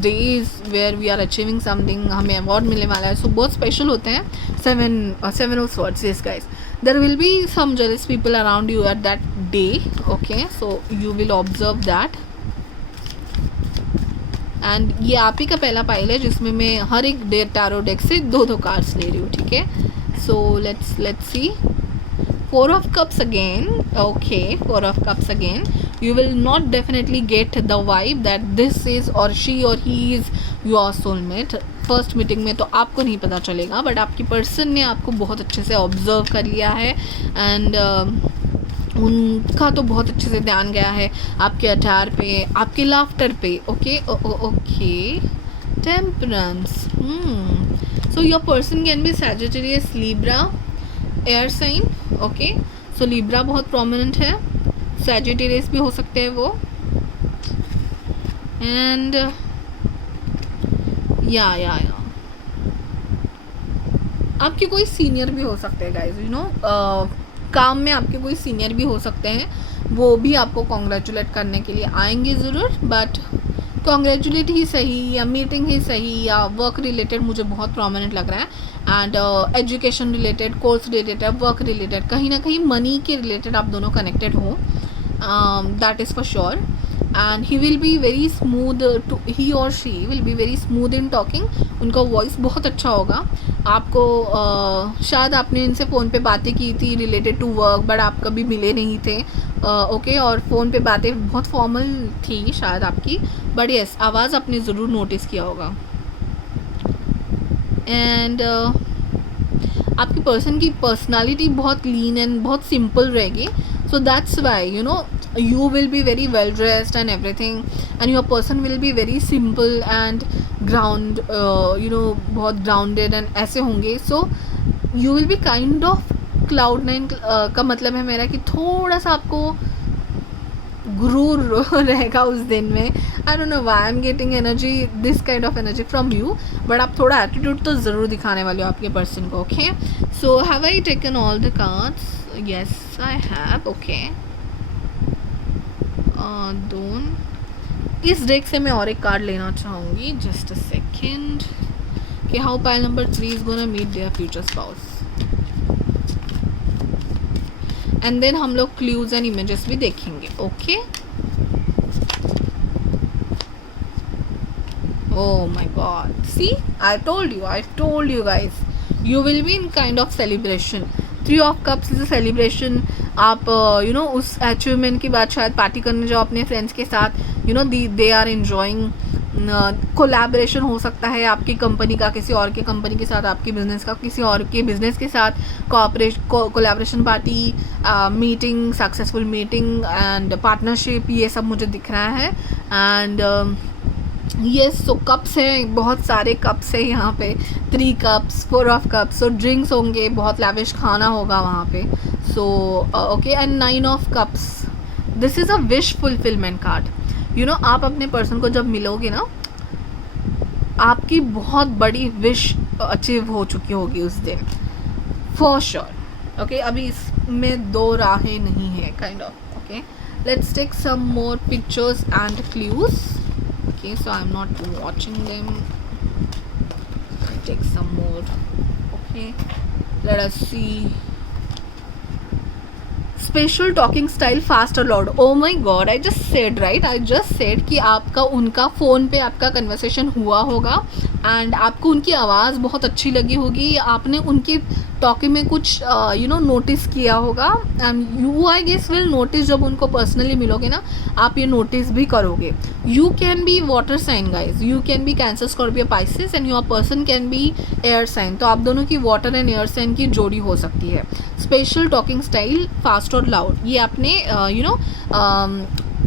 days where we are achieving something, हमें अवार्ड मिलने वाला है, सो बहुत स्पेशल होते हैं. Seven of swords. Yes guys, there will be some jealous people around you at that day. Okay, so you will observe that. And ये आप ही का पहला पाइल है जिसमें मैं हर एक टैरो डेक से 2 कार्ड्स ले रही हूँ, ठीक है. So let's see. 4 of Cups again. Okay, 4 of Cups again. You will not definitely get the vibe that this is or she or he is your soulmate. First meeting में तो आपको नहीं पता चलेगा, बट आपकी पर्सन ने आपको बहुत अच्छे से ऑब्जर्व कर लिया है एंड उनका तो बहुत अच्छे से ध्यान गया है आपके अटायर पे, आपके लाफ्टर पे. Okay okay. Temperance. So your person can be Sagittarius, Libra, air sign. Okay, so Libra बहुत प्रोमिनेंट है, सैजिटेरियस भी हो सकते हैं वो. एंड या आपके कोई सीनियर भी हो सकते हैं गाइज, यू नो. काम में आपके कोई सीनियर भी हो सकते हैं, वो भी आपको कॉन्ग्रेचुलेट करने के लिए आएंगे ज़रूर. बट कॉन्ग्रेचुलेट ही सही या मीटिंग ही सही या वर्क रिलेटेड मुझे बहुत प्रोमिनेंट लग रहा है. And education related, course related, work related, कहीं ना कहीं मनी के रिलेटेड आप दोनों कनेक्टेड हो. That is for sure. And he will be very smooth too, he और she will be very smooth in talking. उनका वॉइस बहुत अच्छा होगा. आपको शायद आपने इनसे फ़ोन पे बातें की थी रिलेटेड टू वर्क, बट आप कभी मिले नहीं थे. ओके, और फ़ोन पे बातें बहुत फॉर्मल थी शायद आपकी, बट यस, आवाज़ आपने ज़रूर नोटिस किया होगा. एंड आपकी पर्सन की पर्सनालिटी बहुत क्लीन एंड बहुत सिंपल रहेगी. So that's why, you know, you will be very well dressed and everything, and your person will be very simple and you know, बहुत grounded and ऐसे होंगे. So you will be kind of cloud9 का मतलब है मेरा कि थोड़ा सा आपको गुरूर रहेगा उस दिन में. I don't know why I'm getting energy, this kind of energy from you, but आप थोड़ा attitude तो ज़रूर दिखाने वाले हो आपके person को. Okay, so have I taken all the cards? Yes, I have. Okay. इस डेक से मैं और एक कार्ड लेना चाहूँगी. Just a second. कि how pile number 3 is gonna meet their future spouse. And then हम लोग क्लूज एंड इमेजेस भी देखेंगे. Okay. Oh my god, see, I told you guys, you will be in kind of celebration. 3 of Cups is a celebration. आप you know उस achievement की बात शायद party करने जाओ अपने फ्रेंड्स के साथ, you know, they are enjoying. Collaboration हो सकता है आपकी कंपनी का किसी और के कंपनी के साथ, आपके बिजनेस का किसी और के बिजनेस के साथ. Collaboration party, meeting, successful meeting and partnership, ये सब मुझे दिख रहा है. एंड यस, सो कप्स हैं, बहुत सारे कप्स है यहाँ पे. 3 cups, 4 of Cups. So drinks होंगे, बहुत लैविश खाना होगा वहाँ पे. So okay. And 9 of Cups, this is a wish fulfilment card. You know, आप अपने पर्सन को जब मिलोगे ना, आपकी बहुत बड़ी विश अचीव हो चुकी होगी उस दिन, फॉर श्योर. ओके, अभी इसमें 2 राहें नहीं है, kind of. Okay, let's take some more pictures and clues. Okay, so I'm not watching them. I'll take some more. Okay, let us see. Special talking style, fast or loud. Oh my god, I just said, right? I just said कि आपका उनका phone पे आपका conversation हुआ होगा and आपको उनकी आवाज़ बहुत अच्छी लगी होगी. आपने उनकी टॉकिंग में कुछ यू नो नोटिस किया होगा. And you, I guess, will notice. जब उनको पर्सनली मिलोगे ना, आप ये नोटिस भी करोगे. You can be water sign guys, you can be Cancer, Scorpio, Pisces, and your person can be air sign. तो आप दोनों की वाटर एंड एयर साइन की जोड़ी हो सकती है. स्पेशल टॉकिंग स्टाइल, फास्ट और लाउड, ये आपने यू नो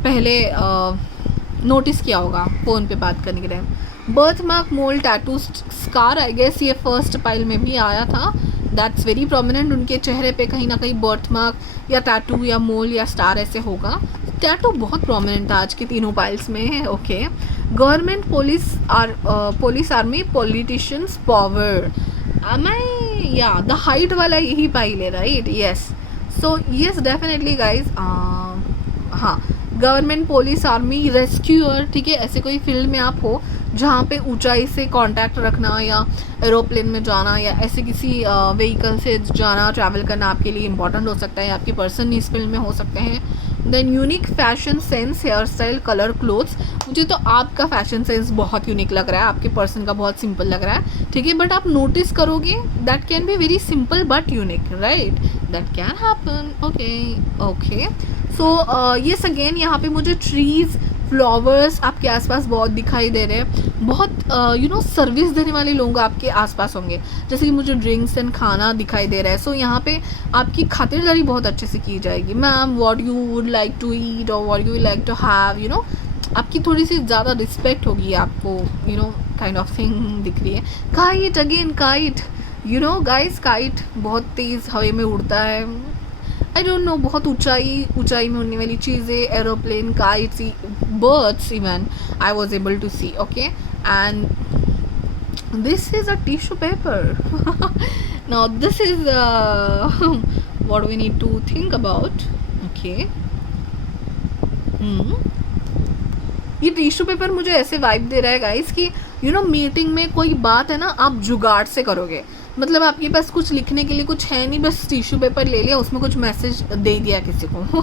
पहले नोटिस किया होगा फ़ोन पे बात करने के time. Birth mark, mole, tattoo, scar, I guess ये फर्स्ट पाइल में भी आया था. That's very prominent. उनके चेहरे पे कहीं ना कहीं बर्थ मार्क या टैटू या मोल या स्टार ऐसे होगा. टैटू बहुत प्रोमिनेंट था आज के तीनों पाइल्स में. Okay. Government, police, army, politicians, power. या द हाइट वाला यही पाइल है, right? Yes. So yes, definitely guys. हाँ, गवर्नमेंट, पुलिस, आर्मी, रेस्क्यूअर, ठीक है, ऐसे कोई फील्ड में आप हो जहाँ पे ऊंचाई से कांटेक्ट रखना या एरोप्लेन में जाना या ऐसे किसी व्हीकल से जाना, ट्रैवल करना आपके लिए इंपॉर्टेंट हो सकता है, आपके पर्सन इस फील्ड में हो सकते हैं। Then unique fashion sense, hair style, colour, clothes. मुझे तो आपका फैशन सेंस बहुत यूनिक लग रहा है, आपके पर्सन का बहुत सिंपल लग रहा है, ठीक है, बट आप नोटिस करोगे that can be very simple but unique, right, that can happen. Okay so yes again यहाँ पे मुझे ट्रीज, फ्लावर्स आपके आसपास बहुत दिखाई दे रहे हैं, बहुत सर्विस देने वाले लोग आपके आसपास होंगे, जैसे कि मुझे ड्रिंक्स एंड खाना दिखाई दे रहा है। सो यहाँ पे आपकी खातिरदारी बहुत अच्छे से की जाएगी। Ma'am what you would like to eat और what you like to have, आपकी थोड़ी सी ज़्यादा रिस्पेक्ट होगी आपको, काइंड ऑफ थिंग दिख रही है। Kite again, kite, guys, kite बहुत तेज़ हवा में उड़ता है, आई डोंट नो, बहुत ऊंचाई में उड़ने वाली चीज़ें, aeroplane, kites, birds even I was able to see. Okay, and this is a tissue paper. Now this is what we need to think about. Okay, ये टिश्यू पेपर मुझे ऐसे vibe दे रहा है गाइस कि मीटिंग में कोई बात है ना, आप जुगाड़ से करोगे, मतलब आपके पास कुछ लिखने के लिए कुछ है नहीं, बस टिश्यू पेपर ले लिया, उसमें कुछ मैसेज दे दिया किसी को,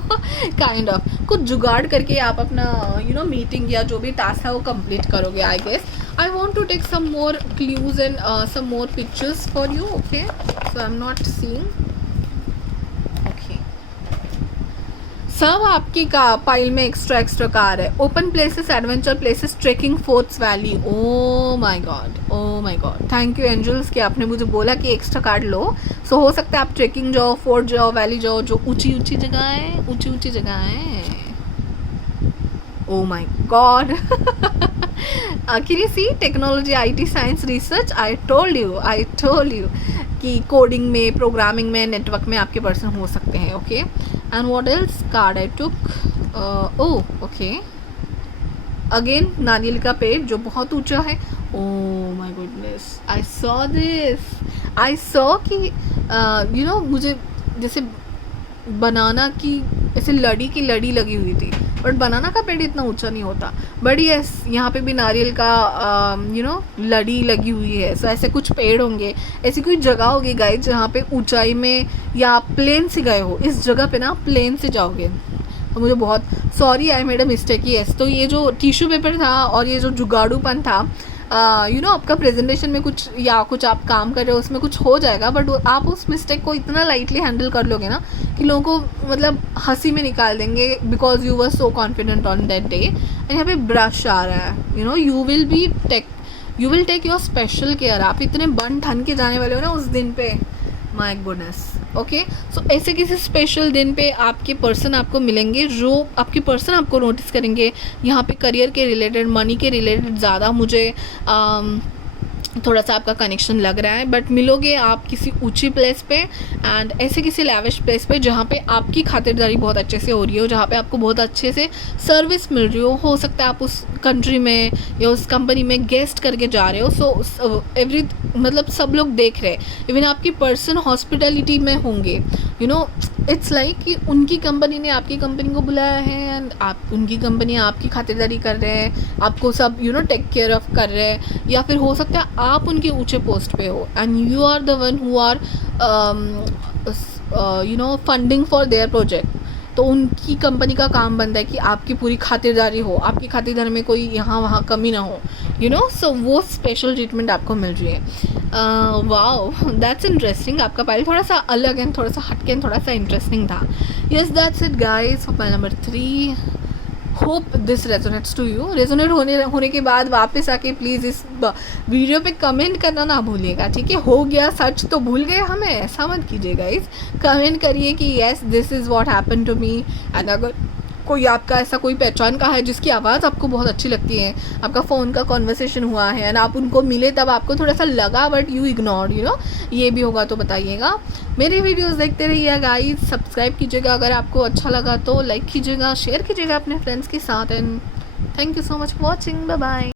काइंड ऑफ कुछ जुगाड़ करके आप अपना मीटिंग या जो भी टास्क है वो कंप्लीट करोगे। I guess I want to take some more clues and some more pictures for you. Okay, so I am not seeing. सब आपकी का पाइल में एक्स्ट्रा कार है। Open places, adventure places, trekking, forts valley. Oh my god, thank you angels कि आपने मुझे बोला कि एक्स्ट्रा कार्ड लो। सो हो सकता है आप ट्रेकिंग जाओ, फोर्ट जाओ, वैली जाओ, जो ऊंची जगह है। ओ my God, can you see technology, IT, science, research. I told you कि कोडिंग में, प्रोग्रामिंग में, नेटवर्क में आपके पर्सन हो सकते हैं। Okay, and what else card I took. Okay, again नारियल का पेड़ जो बहुत ऊंचा है। ओह माय गुडनेस, आई सॉ कि मुझे जैसे बनाना की ऐसे लड़ी की लड़ी लगी हुई थी, बट बनाना का पेड़ इतना ऊंचा नहीं होता, बट यस यहाँ पे भी नारियल का लड़ी लगी हुई है। सो ऐसे कुछ पेड़ होंगे, ऐसी कोई जगह होगी गाइस जहाँ पे ऊंचाई में, या आप प्लेन से गए हो, इस जगह पे ना प्लेन से जाओगे। तो मुझे बहुत sorry, I made a mistake. Yes, तो ये जो टिश्यू पेपर था और ये जो जुगाड़ूपन था, आपका प्रेजेंटेशन में कुछ या कुछ आप काम कर रहे हो उसमें कुछ हो जाएगा, बट आप उस मिस्टेक को इतना लाइटली हैंडल कर लोगे ना कि लोगों को मतलब हंसी में निकाल देंगे, because you were so confident on that day. And यहाँ पे ब्रश आ रहा है, you will take your special care. आप इतने बन ठन के जाने वाले हो ना उस दिन पे, माय गुडनेस। ओके, सो ऐसे किसी स्पेशल दिन पे आपके पर्सन आपको मिलेंगे, जो आपके पर्सन आपको नोटिस करेंगे। यहाँ पे करियर के रिलेटेड, मनी के रिलेटेड ज़्यादा मुझे थोड़ा सा आपका कनेक्शन लग रहा है, बट मिलोगे आप किसी ऊंची प्लेस पे एंड ऐसे किसी लैविश प्लेस पे जहाँ पे आपकी खातिरदारी बहुत अच्छे से हो रही हो, जहाँ पे आपको बहुत अच्छे से सर्विस मिल रही हो सकता है आप उस कंट्री में या उस कंपनी में गेस्ट करके जा रहे हो। सो मतलब सब लोग देख रहे हैं, इवन आपकी पर्सन हॉस्पिटलिटी में होंगे, इट्स लाइक कि उनकी कंपनी ने आपकी कंपनी को बुलाया है एंड आप उनकी कंपनी आपकी खातिरदारी कर रहे हैं, आपको सब टेक केयर ऑफ कर रहे हैं, या फिर हो सकता है आप उनके ऊंचे पोस्ट पे हो and you are the one who are funding for their project. तो उनकी कंपनी का काम बनता है कि आपकी पूरी खातिरदारी हो, आपकी खातिरदारी में कोई यहाँ वहाँ कमी ना हो, सो वो स्पेशल ट्रीटमेंट आपको मिल रही है। Wow, that's interesting. आपका पाइल थोड़ा सा अलग एंड थोड़ा सा हटके एंड थोड़ा सा इंटरेस्टिंग था। Yes, that's it guys for pile number 3। Hope this resonates to you. Resonate होने के बाद वापस आके प्लीज़ इस वीडियो पे कमेंट करना ना भूलिएगा, ठीक है। हो गया सच तो भूल गए हमें, ऐसा मत कीजिएगा। इस कमेंट करिए कि yes this is what happen to me, and अगर कोई आपका ऐसा कोई पहचान का है जिसकी आवाज़ आपको बहुत अच्छी लगती है, आपका फ़ोन का कॉन्वर्सेशन हुआ है एंड आप उनको मिले तब आपको थोड़ा सा लगा बट यू इग्नोर्ड, ये भी होगा तो बताइएगा। मेरी वीडियोस देखते रहिए गाइस, सब्सक्राइब कीजिएगा, अगर आपको अच्छा लगा तो लाइक कीजिएगा, शेयर कीजिएगा अपने फ्रेंड्स के साथ, and thank you so much for watching. Bye bye.